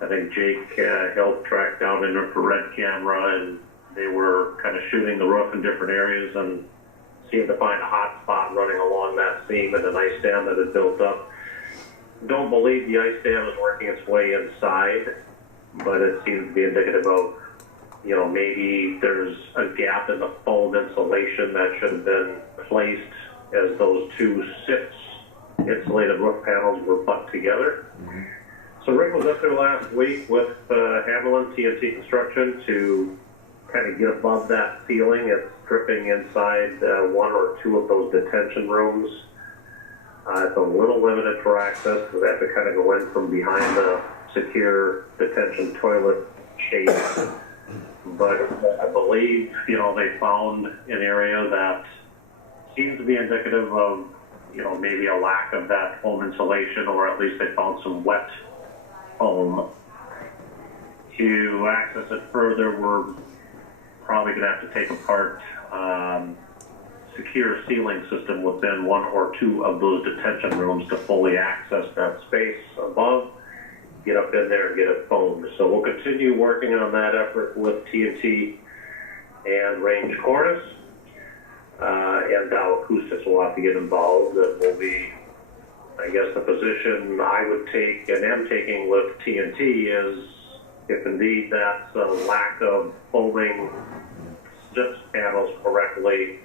I think Jake helped track down an infrared camera, and they were kind of shooting the roof in different areas and seemed to find a hot spot running along that seam and an ice dam that had built up. Don't believe the ice dam is working its way inside, but it seems to be indicative of, you know, maybe there's a gap in the foam insulation that should have been placed as those two SIPs, insulated roof panels, were put together. Mm-hmm. So Rick was up there last week with Hamelin TNT Construction to kind of get above that ceiling. It's dripping inside one or two of those detention rooms. It's a little limited for access because they have to kind of go in from behind the secure detention toilet shade. But I believe, you know, they found an area that seems to be indicative of, you know, maybe a lack of that foam insulation, or at least they found some wet foam. To access it further, we're probably going to have to take apart secure ceiling system within one or two of those detention rooms to fully access that space above, get up in there and get it foamed. So we'll continue working on that effort with TNT and Range Cornice. And Dow Acoustics will have to get involved. That will be, I guess, the position I would take and am taking with TNT is, if indeed that's a lack of foaming SIPs panels correctly,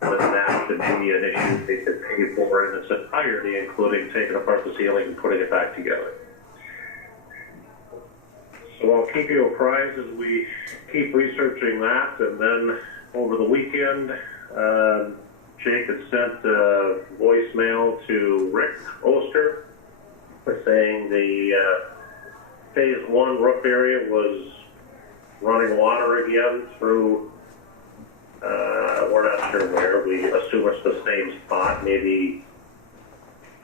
then that should be an issue they could pay for in its entirety, including taking apart the ceiling and putting it back together. So I'll keep you apprised as we keep researching that. And then over the weekend, Jake had sent a voicemail to Rick Oster saying the phase one roof area was running water again through, we're not sure where. We assume it's the same spot, maybe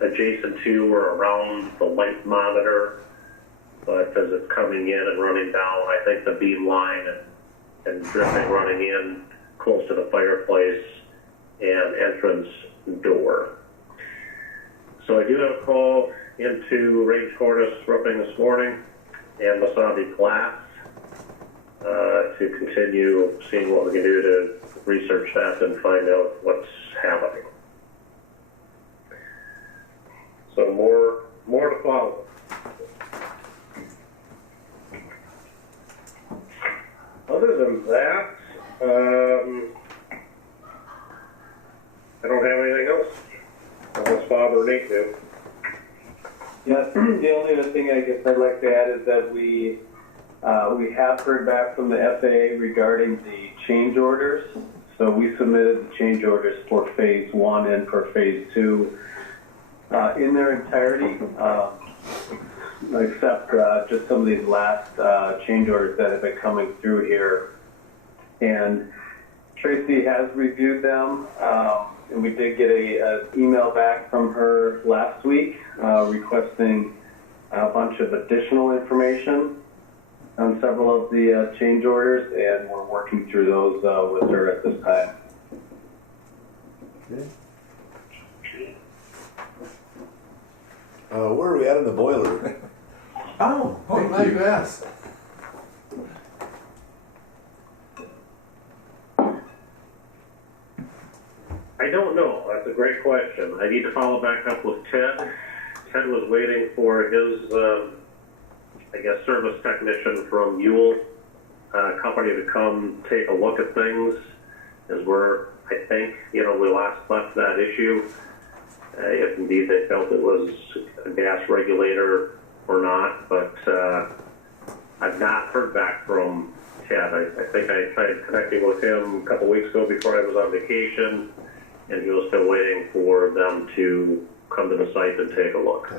adjacent to or around the light monitor. But as it's coming in and running down, I think the beam line and dripping running in close to the fireplace and entrance door. So I do have a call into Range Cornice Roofing this morning and Wasabi Glass to continue seeing what we can do to research that and find out what's happening. So more to follow. Other than that, I don't have anything else. Unless Bob or Nate do. Yeah, the only other thing I guess I'd like to add is that we have heard back from the FAA regarding the change orders. So we submitted the change orders for phase one and for phase two in their entirety, except just some of these last change orders that have been coming through here. And Tracy has reviewed them, and we did get an email back from her last week requesting a bunch of additional information on several of the change orders, and we're working through those with her at this time. Okay. Where are we at in the boiler? Oh, now you asked. I don't know. That's a great question. I need to follow back up with Ted. Ted was waiting for his, I guess, service technician from Ewell company to come take a look at things, as we're, I think, you know, we last left that issue. If indeed they felt it was a gas regulator or not, but I've not heard back from Ted. I think I tried connecting with him a couple weeks ago before I was on vacation, and he was still waiting for them to come to the site and take a look.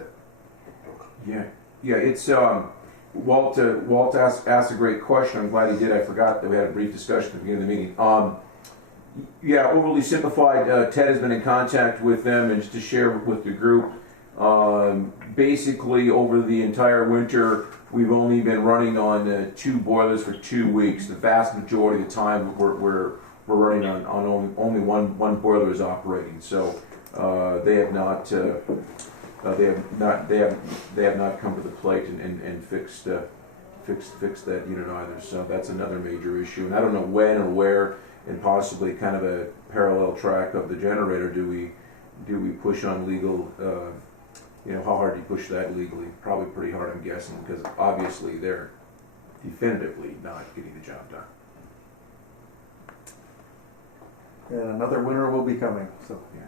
Yeah, it's, Walt asked a great question. I'm glad he did. I forgot that we had a brief discussion at the beginning of the meeting. Yeah, overly simplified, Ted has been in contact with them, and just to share with the group, basically over the entire winter, we've only been running on 2 boilers for 2 weeks. The vast majority of the time we're running on only one boiler is operating. So they have not come to the plate and fixed that unit either. So that's another major issue. And I don't know when or where, and possibly kind of a parallel track of the generator. Do we push on legal? How hard do you push that legally? Probably pretty hard, I'm guessing, because obviously they're definitively not getting the job done. And another winter will be coming, so. Yes.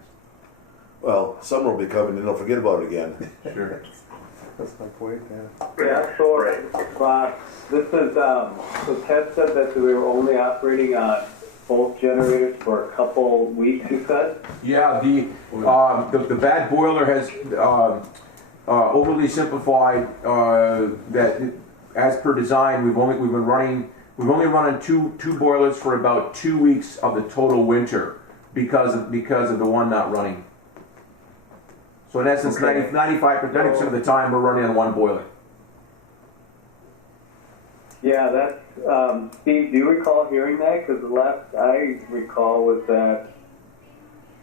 Well, summer will be coming, and don't forget about it again. Sure. That's my point, yeah. Yeah, so, this is, so Ted said that we were only operating on both generators for a couple weeks, you said? Yeah, the bad boiler has overly simplified that as per design we've only run two boilers for about 2 weeks of the total winter because of the one not running. So in essence, Okay. 95% of the time we're running on one boiler. Yeah, that's, Steve, do you recall hearing that? Because the last I recall was that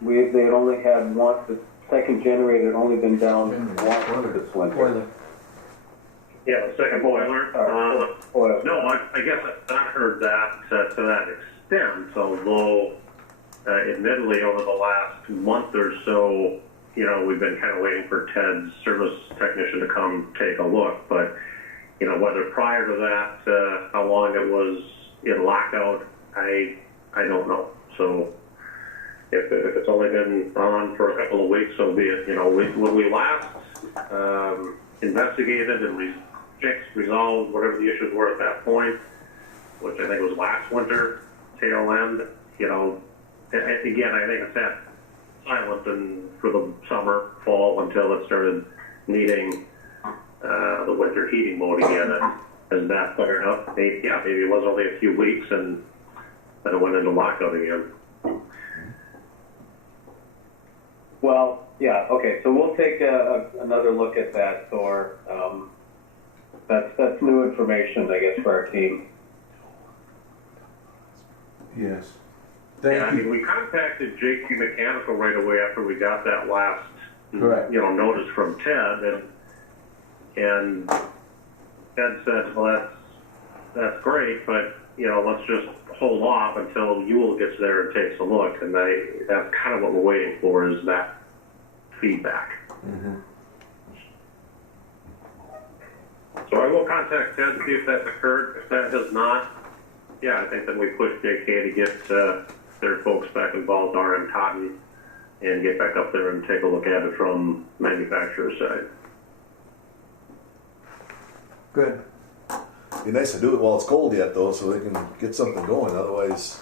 they had only had one, the second generator had only been down once this winter. Yeah, the second boiler. Oil. No, I guess I've not heard that to that extent, although admittedly over the last month or so, we've been kind of waiting for Ted's service technician to come take a look. But, whether prior to that, how long it was in lockout, I don't know. So if it's only been on for a couple of weeks, so be it. When we last investigated and resolved whatever the issues were at that point, which I think was last winter, tail end, again, I think it's that silent and for the summer, fall, until it started needing the winter heating mode again. And that fired up? Maybe it was only a few weeks and then it went into lockout again. Well, yeah, okay, so we'll take another look at that, Thor. That's new information, I guess, for our team. Yes. Yeah, we contacted JQ Mechanical right away after we got that last, Correct. Notice from Ted, and Ted said, well, that's great, but, let's just hold off until Yule gets there and takes a look, and that's kind of what we're waiting for, is that feedback. Mm-hmm. So I will contact Ted to see if that's occurred. If that has not, I think that we push JK to get their folks back involved, RM Totten, and get back up there and take a look at it from manufacturer's side. Good. Be nice to do it while it's cold yet, though, so they can get something going. Otherwise,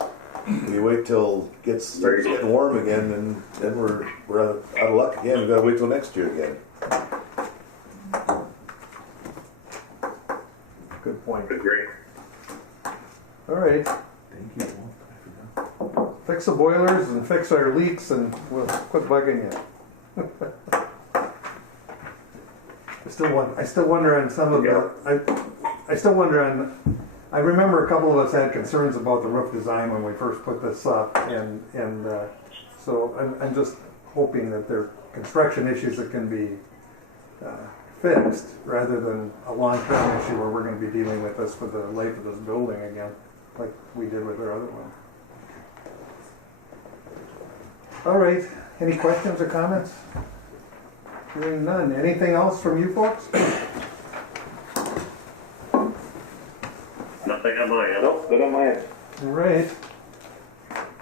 we wait till it starts getting warm again, and then we're out of luck again. We gotta wait till next year again. Good point. Agree. All right. Thank you. I forgot. Fix the boilers and fix our leaks, and we'll quit bugging you. I still wonder on some of the. I still wonder on. I remember a couple of us had concerns about the roof design when we first put this up, and so I'm just hoping that there are construction issues that can be fixed rather than a long-term issue where we're going to be dealing with this for the life of this building again, like we did with our other one. All right. Any questions or comments? Hearing none. Anything else from you folks? Nothing on my end. Nope, good on my end. All right.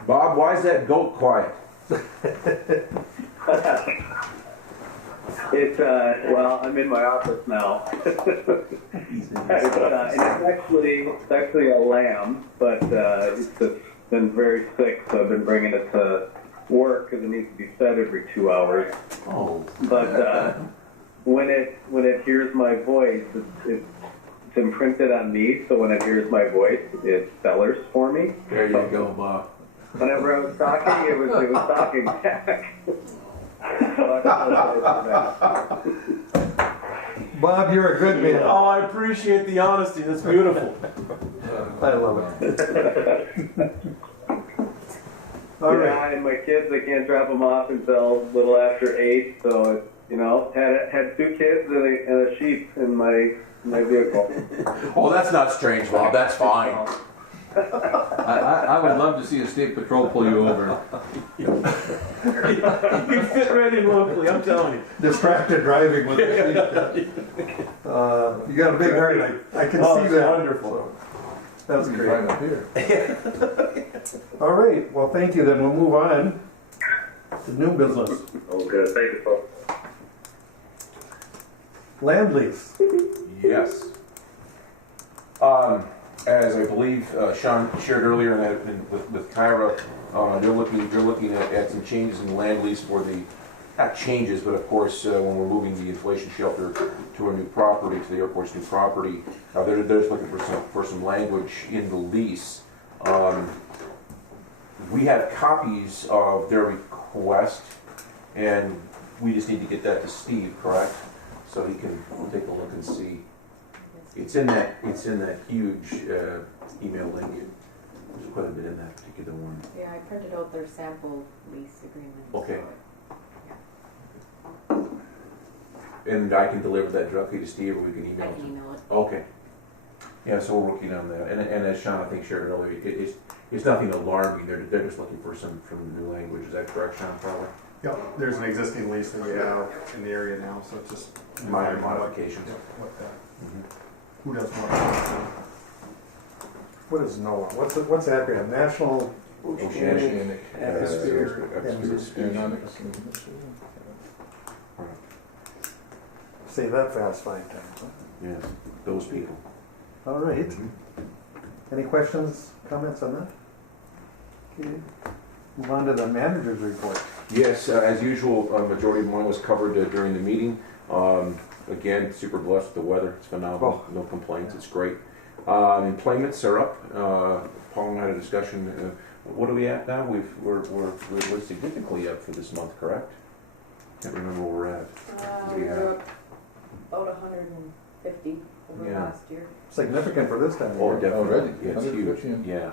Bob, why is that goat quiet? It's, well, I'm in my office now. And it's actually a lamb, but it's just been very sick, so I've been bringing it to work because it needs to be fed every 2 hours. Oh. But when it hears my voice, it's imprinted on me, so when it hears my voice, it sellers for me. There you go, Bob. Whenever I was talking, it was talking back. Bob, you're a good man. Oh, I appreciate the honesty. That's beautiful. I love it. All yeah, right. and my kids, I can't drop them off until a little after 8. So it's, had 2 kids and a sheep in my vehicle. Oh, that's not strange, Bob. That's fine. I would love to see a state patrol pull you over. You fit right in locally, I'm telling you. Distracted driving with the you got a big heart. I can see that. Wonderful. That's great. Right up here. All right. Well, thank you. Then we'll move on to new business. Oh, good. Thank you, folks. Land lease. Yes. As I believe Sean shared earlier with Kyra, they're looking at some changes in the land lease for the, not changes, but of course when we're moving the inflation shelter to a new property, to the airport's new property, they're just looking for some language in the lease. We have copies of their request, and we just need to get that to Steve, correct? So he can take a look and see. It's in that huge email link. There's quite a bit in that particular one. Yeah, I printed out their sample lease agreement. Okay. And I can deliver that directly to Steve, or we can I email it. can email it. Okay. Yeah, so we're working on that. And as Sean, I think, shared earlier, it's nothing alarming. They're just looking for some new language. Is that correct, Sean, probably? Yep, there's an existing lease that we have in the area now, so it's just Minor modifications. Who does what. What is NOAA? What's the acronym? National Oceanic Atmosphere. Aeronautics. Say that fast 5 times. Huh? Yes, those people. All right. Any questions, comments on that? Okay. Move on to the manager's report. Yes, as usual, a majority of mine was covered during the meeting. Again, super blessed with the weather. It's phenomenal. No complaints. It's great. Employments are up. Paul and I had a discussion. What are we at now? We're significantly up for this month, correct? Can't remember where we're at. We're up about 150 over Yeah. last year. Significant for this time of Oh, year. definitely. Already? Yeah, it's 150, huge. Yeah.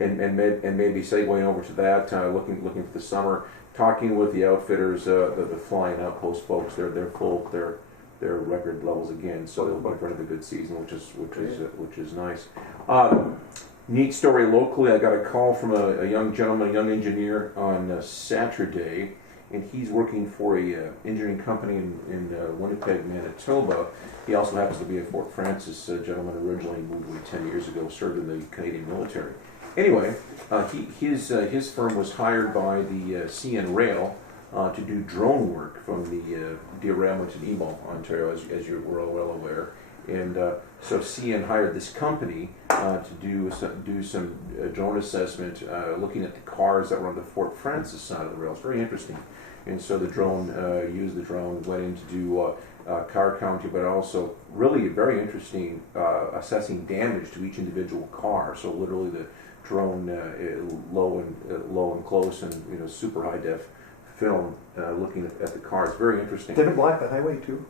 And maybe segueing over to that, looking for the summer, talking with the outfitters, the flying outpost folks, they're full, their record levels again, so they'll be for another good season, which is nice. Neat story locally. I got a call from a young gentleman, a young engineer, on Saturday, and he's working for a engineering company in Winnipeg, Manitoba. He also happens to be a Fort Francis gentleman, originally moved away 10 years ago, served in the Canadian military. Anyway, his firm was hired by the CN Rail to do drone work from the diorama to Nemo, Ontario, as you're all well aware. And so CN hired this company to do some drone assessment, looking at the cars that were on the Fort Francis side of the rail. It's very interesting. And so the drone, used the drone, went in to do car counting, but also really very interesting, assessing damage to each individual car. So literally the drone low and close and super high def film looking at the cars. Very interesting. Did it block the highway too?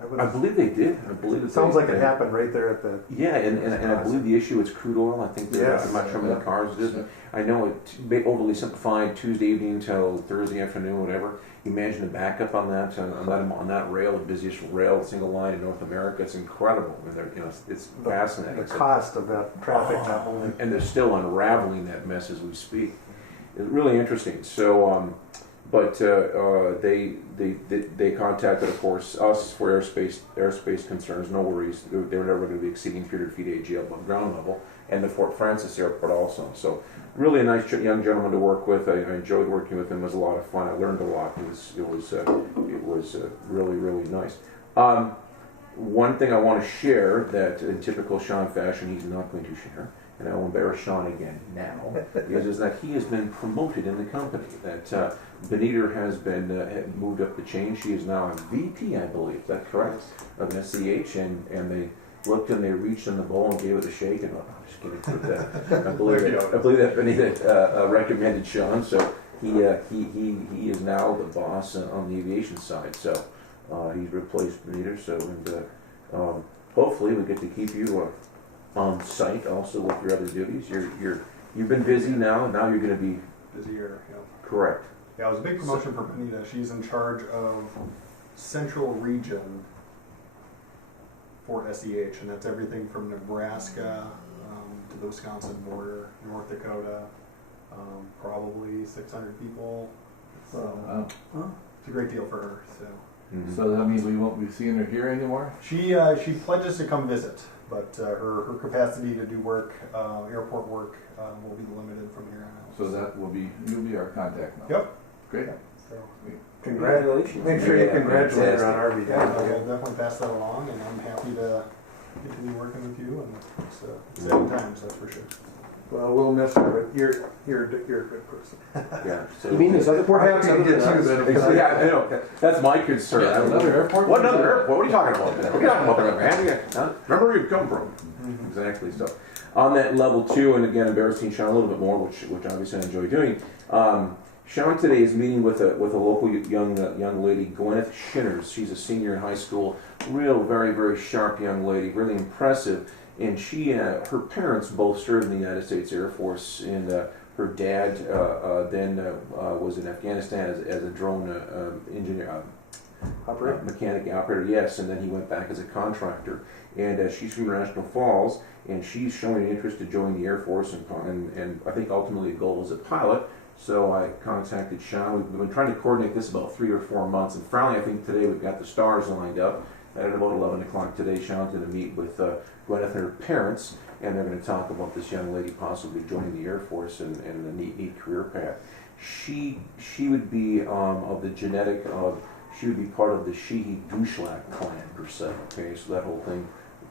I believe they did. I believe It sounds like it happened right there at the. Yeah, and I believe the issue is crude oil. I think Yes. I'm not sure how many cars did. I know it overly simplified Tuesday evening until Thursday afternoon, whatever. Imagine the backup on that rail, the busiest rail single line in North America. It's incredible. I mean, it's fascinating. The cost of that traffic not only. And they're still unraveling that mess as we speak. It's really interesting. So, but they contacted, of course, us for airspace concerns. No worries. They were never going to be exceeding 300 feet AG above ground level, and the Fort Francis airport also. So, really a nice young gentleman to work with. I enjoyed working with him. It was a lot of fun. I learned a lot. It was really, really nice. One thing I want to share that, in typical Sean fashion, he's not going to share, and I will embarrass Sean again now, is that he has been promoted in the company. That Benita has been moved up the chain. She is now a VP, I believe. Is that correct? Of SCH, and they looked and they reached in the bowl and gave it a shake, and I'm just kidding. But, I believe that Benita recommended Sean, so he is now the boss on the aviation side. So he's replaced Benita. So hopefully we get to keep you on site also with your other duties. You've been busy now, now you're gonna be Busier, yeah. correct. Yeah, it was a big promotion for Benita. She's in charge of Central Region for SEH, and that's everything from Nebraska to the Wisconsin border, North Dakota, probably 600 people. So it's a great deal for her. So. Mhm. So that means we won't be seeing her here anymore? She pledges to come visit, but her capacity to do work, airport work, will be limited from here on out. So that will be, you'll be our contact now? Yep. Great. So, Congratulations. Make sure you congratulate her on our yeah, behalf. I'll definitely pass that along, and I'm happy to continue working with you, and it's exciting times, that's for sure. Well, we'll miss her, but you're a good person. Yeah. So, You mean there's other We're happy to projects get other than you. that? yeah, I know. That's my concern. Yeah, another airport? What another airport? What are you talking about? What are you talking about there, man? Yeah, remember where you've come from. Exactly. So on that level too, and again, embarrassing Sean a little bit more, which obviously I enjoy doing. Sean today is meeting with a local young lady, Gwyneth Shinners. She's a senior in high school, real very sharp young lady, really impressive. And she, her parents both served in the United States Air Force, and her dad then was in Afghanistan as a drone engineer, mechanic operator. Yes, and then he went back as a contractor. And she's from National Falls, and she's showing interest to join the Air Force, and I think ultimately the goal was a pilot. So I contacted Sean. We've been trying to coordinate this about 3 or 4 months, and finally I think today we've got the stars lined up. At about 11 o'clock today, Sean's going to meet with Gwyneth and her parents, and they're going to talk about this young lady possibly joining the Air Force and a neat career path. She would be of the genetic of, she would be part of the Sheehy-Dushlak clan per se. Okay, so that whole thing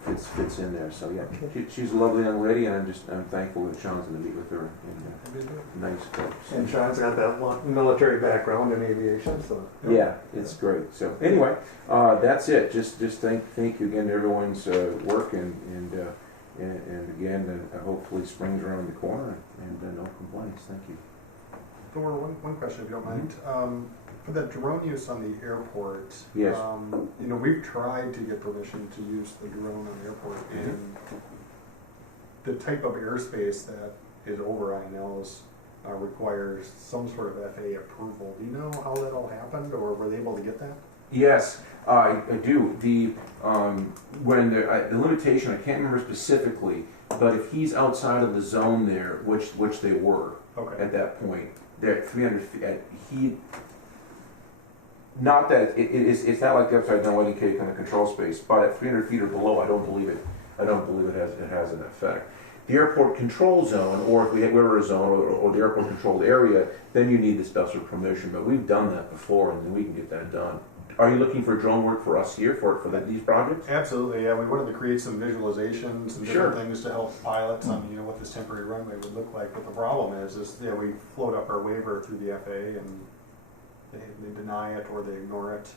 fits in there. So yeah, she's a lovely young lady, and I'm thankful that Sean's going to meet with her. And nice folks. And Sean's got that military background in aviation, so. Yeah, it's great. So anyway, that's it. Just thank you again to everyone's work, and again, hopefully spring's around the corner, and no complaints. Thank you. Thor, one question if you don't mind. For the drone use on the airport, Yes. We've tried to get permission to use the drone on the airport, and the type of airspace that is over INLs requires some sort of FAA approval. Do you know how that all happened, or were they able to get that? Yes, I do. The when the limitation, I can't remember specifically, but if he's outside of the zone there, which they were at that point, they're at 300 feet. Not that it's not like upside down LDK kind of control space, but at 300 feet or below, I don't believe it has an effect. The airport control zone, or if we're a zone, or the airport controlled area, then you need the special permission. But we've done that before, and we can get that done. Are you looking for drone work for us here for these projects? Absolutely, yeah. We wanted to create some visualizations, some different things to help pilots on what this temporary runway would look like. But the problem is we float up our waiver through the FAA, and they deny it or they ignore it.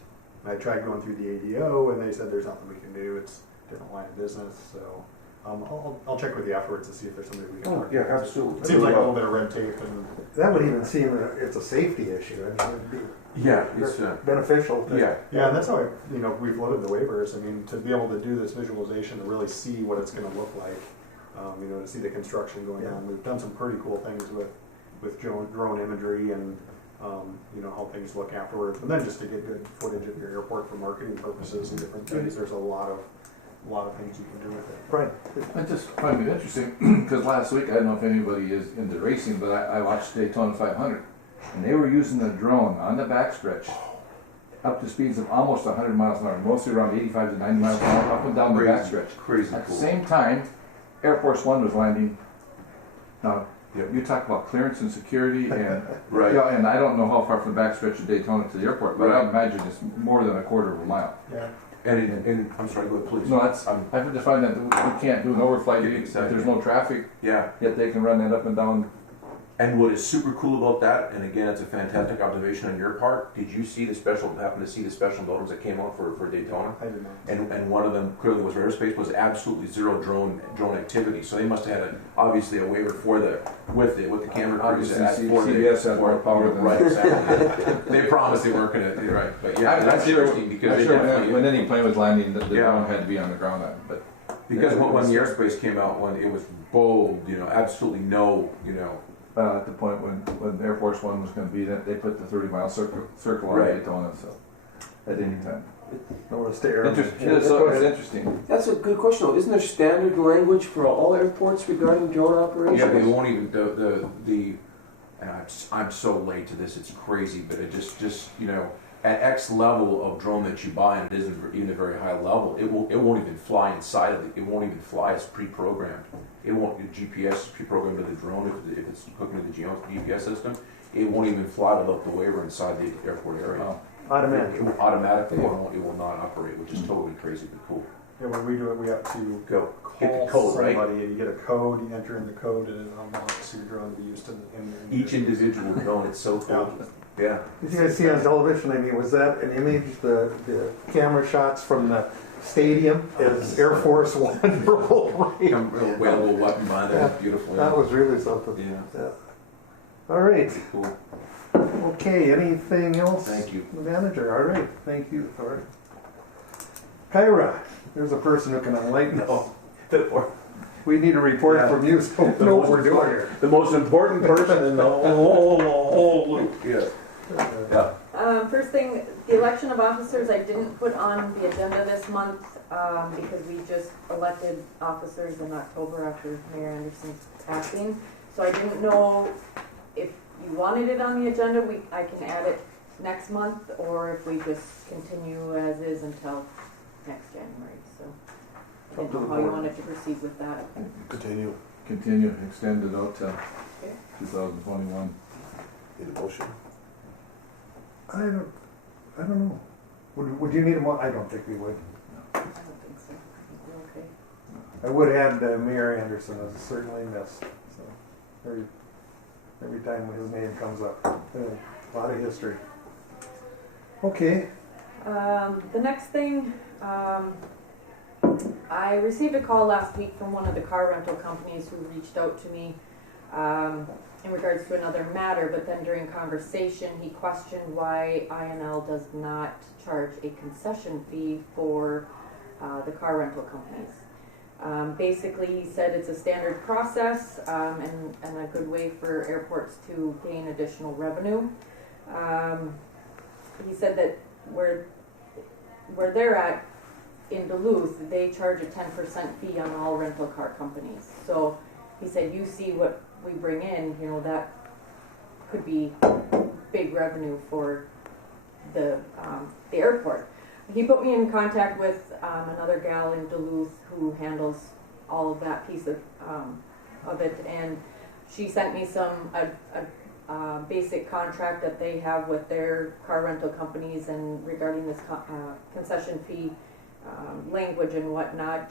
And I tried going through the ADO, and they said there's nothing we can do. It's a different line of business. So I'll check with you afterwards to see if there's somebody we can talk to. Yeah, absolutely. It seems like a little bit of red tape. And That would even seem it's a safety issue. I mean, it'd be it's beneficial. yeah. and that's how we floated the waivers. I mean, to be able to do this visualization to really see what it's going to look like, to see the construction going on. We've done some pretty cool things with drone imagery and how things look afterwards. But then just to get good footage of your airport for marketing purposes and different things, there's a lot of things you can do with it. Right. I just find it interesting because last week, I don't know if anybody is into racing, but I watched Daytona 500, and they were using a drone on the backstretch up to speeds of almost 100 miles an hour, mostly around 85 to 90 miles an hour, up and down the backstretch. Crazy At cool. the same time, Air Force One was landing. Now, you talk about clearance and security, and Right. yeah, and I don't know how far from the backstretch of Daytona to the airport, but I imagine it's more than a quarter of a mile. Yeah. And I'm sorry, go ahead, please. No, that's I've defined that we can't do an overflight if there's no traffic. Yeah. Yet they can run that up and down. And what is super cool about that, and again, it's a fantastic observation on your part. Did you see happen to see the special notice that came out for Daytona? I did not. And one of them clearly was for airspace, was absolutely zero drone activity. So they must have had obviously a waiver with the camera crews. Obviously, CBS has more power than right. Exactly. They promised they weren't going to. Right, but yeah, that's interesting because I'm they sure definitely. when any plane was landing, the drone had to be on the ground. But Because when the airspace came out, when it was bold, absolutely no, At the point when Air Force One was gonna be that, they put the 30-mile circle on Right. Daytona, so, at any time. Notice the air. Interesting, it's interesting. That's a good question though. Isn't there standard language for all airports regarding drone operations? Yeah, they won't even, and I'm so late to this, it's crazy, but it just at X level of drone that you buy, and it isn't even a very high level, it won't even fly inside of it. It won't even fly. It's pre-programmed. It won't. The GPS is pre-programmed to the drone if it's hooked into the GPS system. It won't even fly without the waiver inside the airport area. Wow. Automatic. It will automatically it will not operate, which is totally crazy but cool. Yeah, when we do it, we have to Go hit call the code, right? somebody, you get a code, you enter in the code, and it unlocks your drone to be used in Each individual drone, it's so cool. Yeah. Did you guys see on television, I mean, was that an image, the camera shots from the stadium as Air Force One rolled right? Available weapon behind that. Yeah. Beautiful. That was really something. Yeah. All right. Cool. Okay, anything else? Thank you. Manager, all right, thank you. All right. Kyra, there's a person who can enlighten us. We need a report from you so we know what we're doing here. The most important person in the whole loop. Yeah. Yeah. First thing, the election of officers I didn't put on the agenda this month because we just elected officers in October after Mayor Anderson's passing. So I didn't know if you wanted it on the agenda, I can add it next month, or if we just continue as is until next January. So I didn't know how you wanted to proceed with that. Continue. Extend it out to Okay. 2021. Need a motion? I don't know. Would you need a I don't think we would. I don't think so. I think we're okay. I would add Mayor Anderson is certainly missed. So every time his name comes up, a lot of history. Okay. The next thing, I received a call last week from one of the car rental companies who reached out to me in regards to another matter, but then during conversation he questioned why INL does not charge a concession fee for the car rental companies. Basically, he said it's a standard process and a good way for airports to gain additional revenue. He said that where they're at in Duluth, they charge a 10% fee on all rental car companies. So he said, you see what we bring in, that could be big revenue for the airport. He put me in contact with another gal in Duluth who handles all of that piece of it, and she sent me a basic contract that they have with their car rental companies and regarding this concession fee language and whatnot.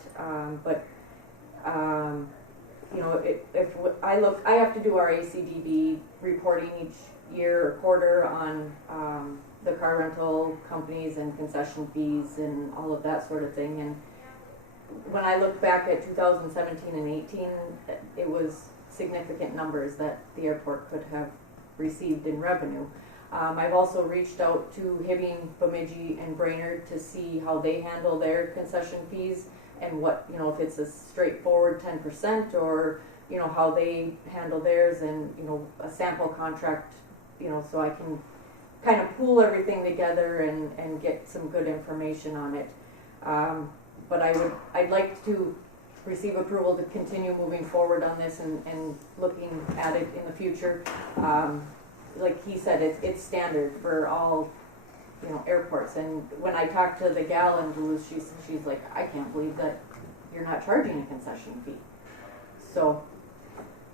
If I have to do our ACDB reporting each year or quarter on the car rental companies and concession fees and all of that sort of thing. And when I look back at 2017 and 18, it was significant numbers that the airport could have received in revenue. I've also reached out to Hibbing, Bemidji, and Brainerd to see how they handle their concession fees and what, if it's a straightforward 10% or, how they handle theirs and, a sample contract, so I can kind of pool everything together and get some good information on it. But I'd like to receive approval to continue moving forward on this and looking at it in the future. Like he said, it's standard for all, airports. And when I talked to the gal in Duluth, she's like, I can't believe that you're not charging a concession fee. So,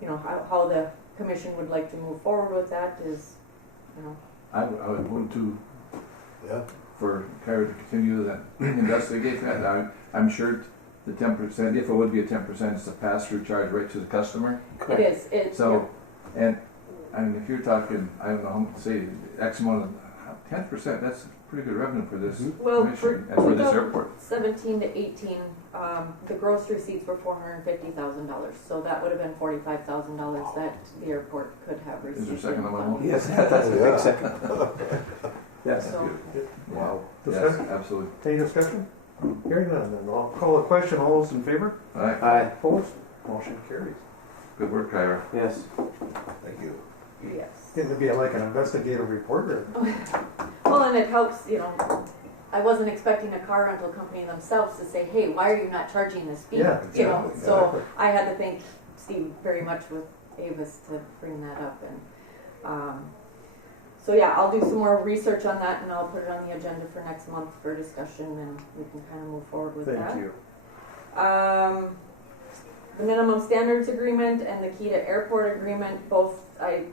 how the commission would like to move forward with that is, I would want to, Yeah. for Kyra to continue that investigate that. I'm sure the 10%, if it would be a 10%, it's a pass-through charge right to the customer. it is. It's So, and I mean, if you're talking, I don't know how much to say, X amount of 10%, that's pretty good revenue for this Well, commission and for this airport. 17 to 18, the gross receipts were $450,000, so that would have been $45,000 that the airport could have received. Is there a second on my motion? Yes, that's a Yeah. big second. Yes. So, Wow. Yes, Discussion? absolutely. Any discussion? Hearing none, then I'll call a question. All those in favor? All right, Aye. Opposed? Motion carries. good work, Kyra. Yes. Thank you. Yes. Getting to be like an investigative reporter. Well, and it helps, you know, I wasn't expecting a car rental company themselves to say, hey, why are you not charging this fee? Yeah, You know, exactly. so I had to thank Steve very much with Avis to bring that up. And so yeah, I'll do some more research on that and I'll put it on the agenda for next month for discussion and we can kind of move forward with that. Thank you. The minimum standards agreement and the key to airport agreement, both I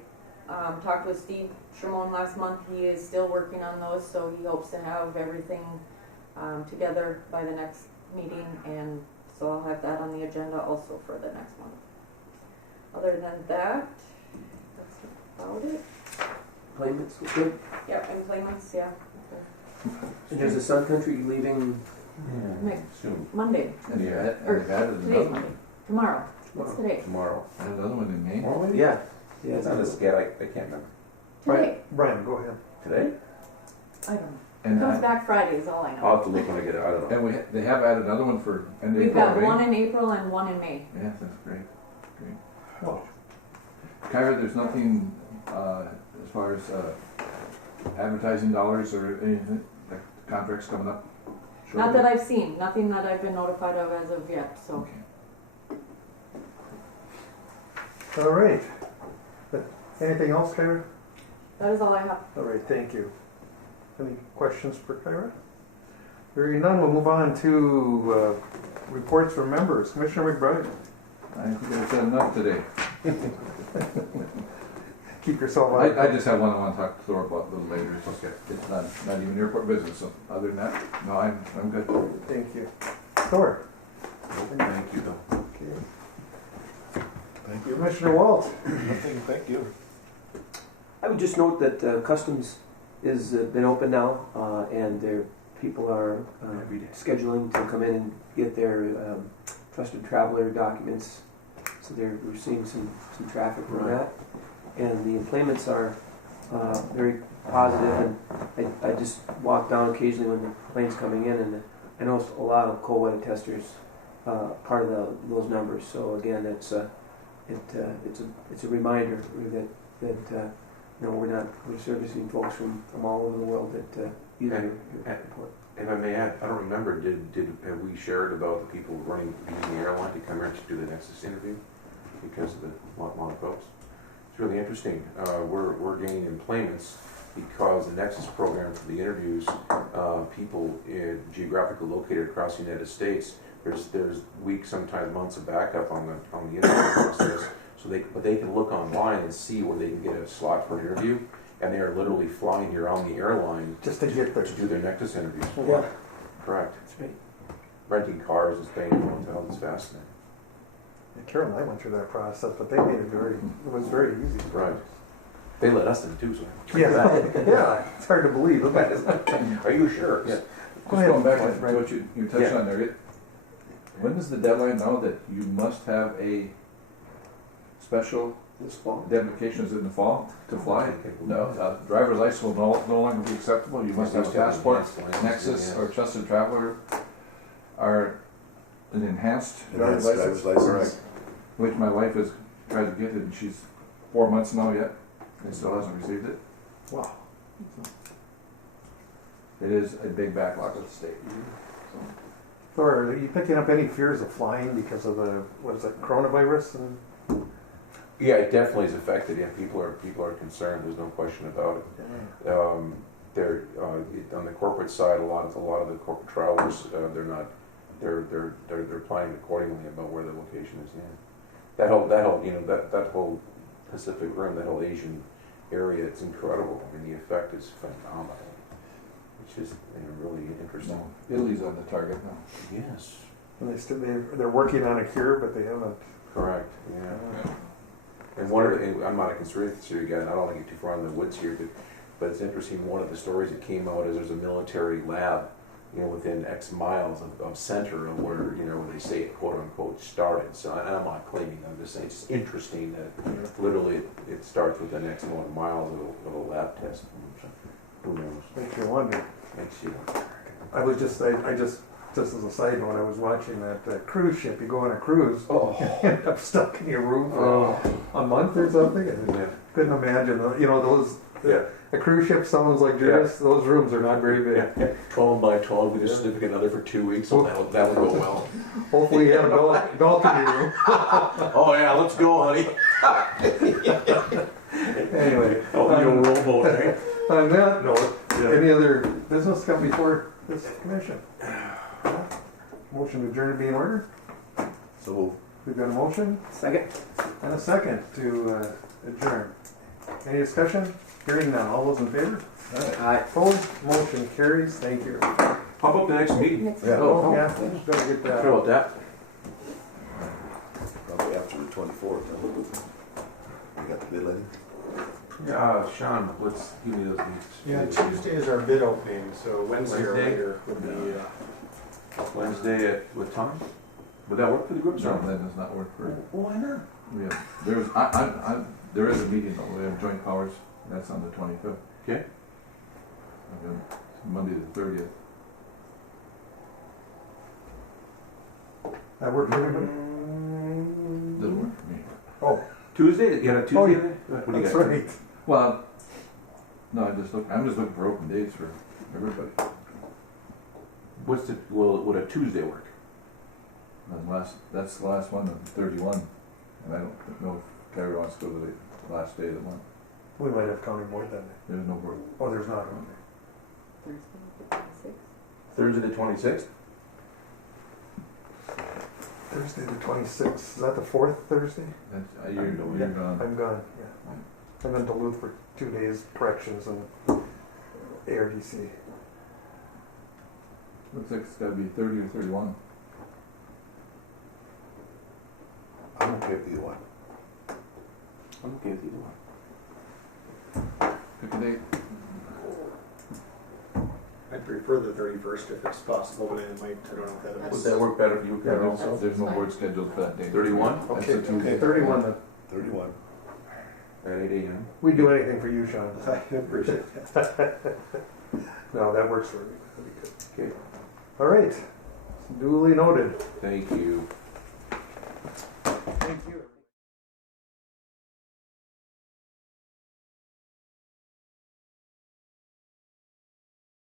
talked with Steve Shimon last month. He is still working on those, so he hopes to have everything together by the next meeting, and so I'll have that on the agenda also for the next month. Other than that, that's about it. Claimants, good. Yep, employments, yeah. And there's a Sun Country leaving Next Soon, Monday, And you had, or and you've added today's another, Monday, tomorrow. What's today? tomorrow. another one in May. Oh, maybe? Yeah. Yeah. It's on the scale, I can't remember. Today. Brian, go ahead. Today? I don't know. And, Comes back Friday is all I know. I'll have to look when I get it, I don't know. and they have added another one for end of We've April, got right? one in April and one in May. Yeah, that's great, great. Oh, Kyra, there's nothing, as far as, advertising dollars or anything, like contracts coming up? Not that I've seen, nothing that I've been notified of as of yet, so. Okay. all right. Anything else, Kyra? That is all I have. All right, thank you. Any questions for Kyra? Hearing none, we'll move on to reports from members. Commissioner McBride, I think I've said enough today. keep yourself out. I just have one I want to talk to Thor about a little later. It's okay. It's not even airport business, so other than that, no, I'm good. Thank you. Thor. Thank you, though. Okay. Thank you. Commissioner Walt. Nothing, thank you. I would just note that Customs is been open now, and their people are Every day. scheduling to come in and get their trusted traveler documents. So we're seeing some traffic from Right. that, and the employments are very positive. And I just walk down occasionally when the plane's coming in, and I noticed a lot of cold weather testers part of those numbers. So again, it's a reminder that we're servicing folks from all over the world that use your airport. If I may add, I don't remember, have we shared about the people using the airline to come here to do the Nexus interview because of the amount of folks? It's really interesting. We're gaining employments because the Nexus program for the interviews, people geographically located across the United States, there's weeks, sometimes months of backup on the interview process. So they can look online and see where they can get a slot for an interview, and they are literally flying here on the airline Just to get there. to do their Nexus interviews. Yeah, Correct. that's right. Renting cars and staying in hotels is fascinating. Yeah, Carol and I went through that process, but they made it was very easy. Right. They let us in too, so. Yeah, yeah, it's hard to believe. Are you sure? Yeah. Just going back to what you touched on there, when is the deadline now that you must have a special This fall. identification? Is it in the fall to fly? No, driver's license will no longer be acceptable. You must have a passport, Nexus, or trusted traveler, or an enhanced driver's Enhanced license. driver's license. Which my wife has tried to get it, and she's 4 months now yet, and still hasn't received it. Wow. It is a big backlog of the state. Thor, are you picking up any fears of flying because of the coronavirus? And Yeah, it definitely is affected. Yeah, people are concerned. There's no question about it. They're on the corporate side. A lot of the corporate travelers, they're planning accordingly about where their location is. Yeah. That whole Pacific Rim, that whole Asian area, it's incredible. I mean, the effect is phenomenal. It's just really interesting. No, Italy's on the target now. Yes. and they're working on a cure, but they haven't. Correct. Yeah. And I'm not a conspiracy guy. I don't want to get too far in the woods here, but it's interesting. One of the stories that came out is there's a military lab, within X miles of center of where they say it, quote unquote, started. So and I'm not claiming. I'm just saying it's interesting that literally it starts within X amount of miles of a lab test. So, who knows? Makes you wonder. Makes you. I just just as a side note, I was watching that cruise ship. You go on a cruise, Oh. end up stuck in your room for a month or something. And Yeah. couldn't imagine. You know, those Yeah. a cruise ship sounds like this. Those rooms are not very big. 12 by 12 with your significant other for 2 weeks, so that would go well. Hopefully, you have a balcony room. Oh yeah, let's go, honey. Anyway, Oh, you don't rowboat, right? on that note, any other business come before this commission? Motion to adjourn to be in order. So We've got a motion Second? and a second to adjourn. Any discussion? Hearing none. All those in favor? Aye. Opposed? Motion carries. Thank you. How about the next meeting? Next Yeah. Oh, yeah, gotta get How that. about that? probably after the 24th. You got the bid letting? Sean, let's give me those dates. Yeah, Tuesday is our bid opening, so Wednesday or Wednesday? later would be, Wednesday at what time? Would that work for the group? No, that does not work for, Why not? there is a meeting though, we have joint powers, that's on the 25th. Okay. Monday the 30th. That work for everybody? Doesn't work for me. Oh, Tuesday? You got a Tuesday? Oh, yeah. What do you that's got? right. Well, no, I'm just looking for open dates for everybody. Would a Tuesday work? That's the last one, the 31. And I don't know if Carrie wants to go to the last day of the month. We might have county board that day. There's no board. Oh, there's not. Okay. Thursday, the 26th. Thursday the 26th? Thursday the 26th. Is that the fourth Thursday? That's, you're gone. I'm gone. Yeah. I'm in Duluth for 2 days, corrections and ARDC. Looks like it's gotta be 30 or 31. I'm okay with either one. I'm okay with either one. Pick a date. I'd prefer the 31st if it's possible, but it might, I don't know if that Would that work better for you, Yeah, Carol, also? there's no board scheduled for that day. 31? That's Okay, a Tuesday. okay, 31 then. 31. At 8 a.m. We'd do anything for you, Sean. I appreciate that. No, that works for me. That'd be good. Okay. All right. Duly noted. Thank you.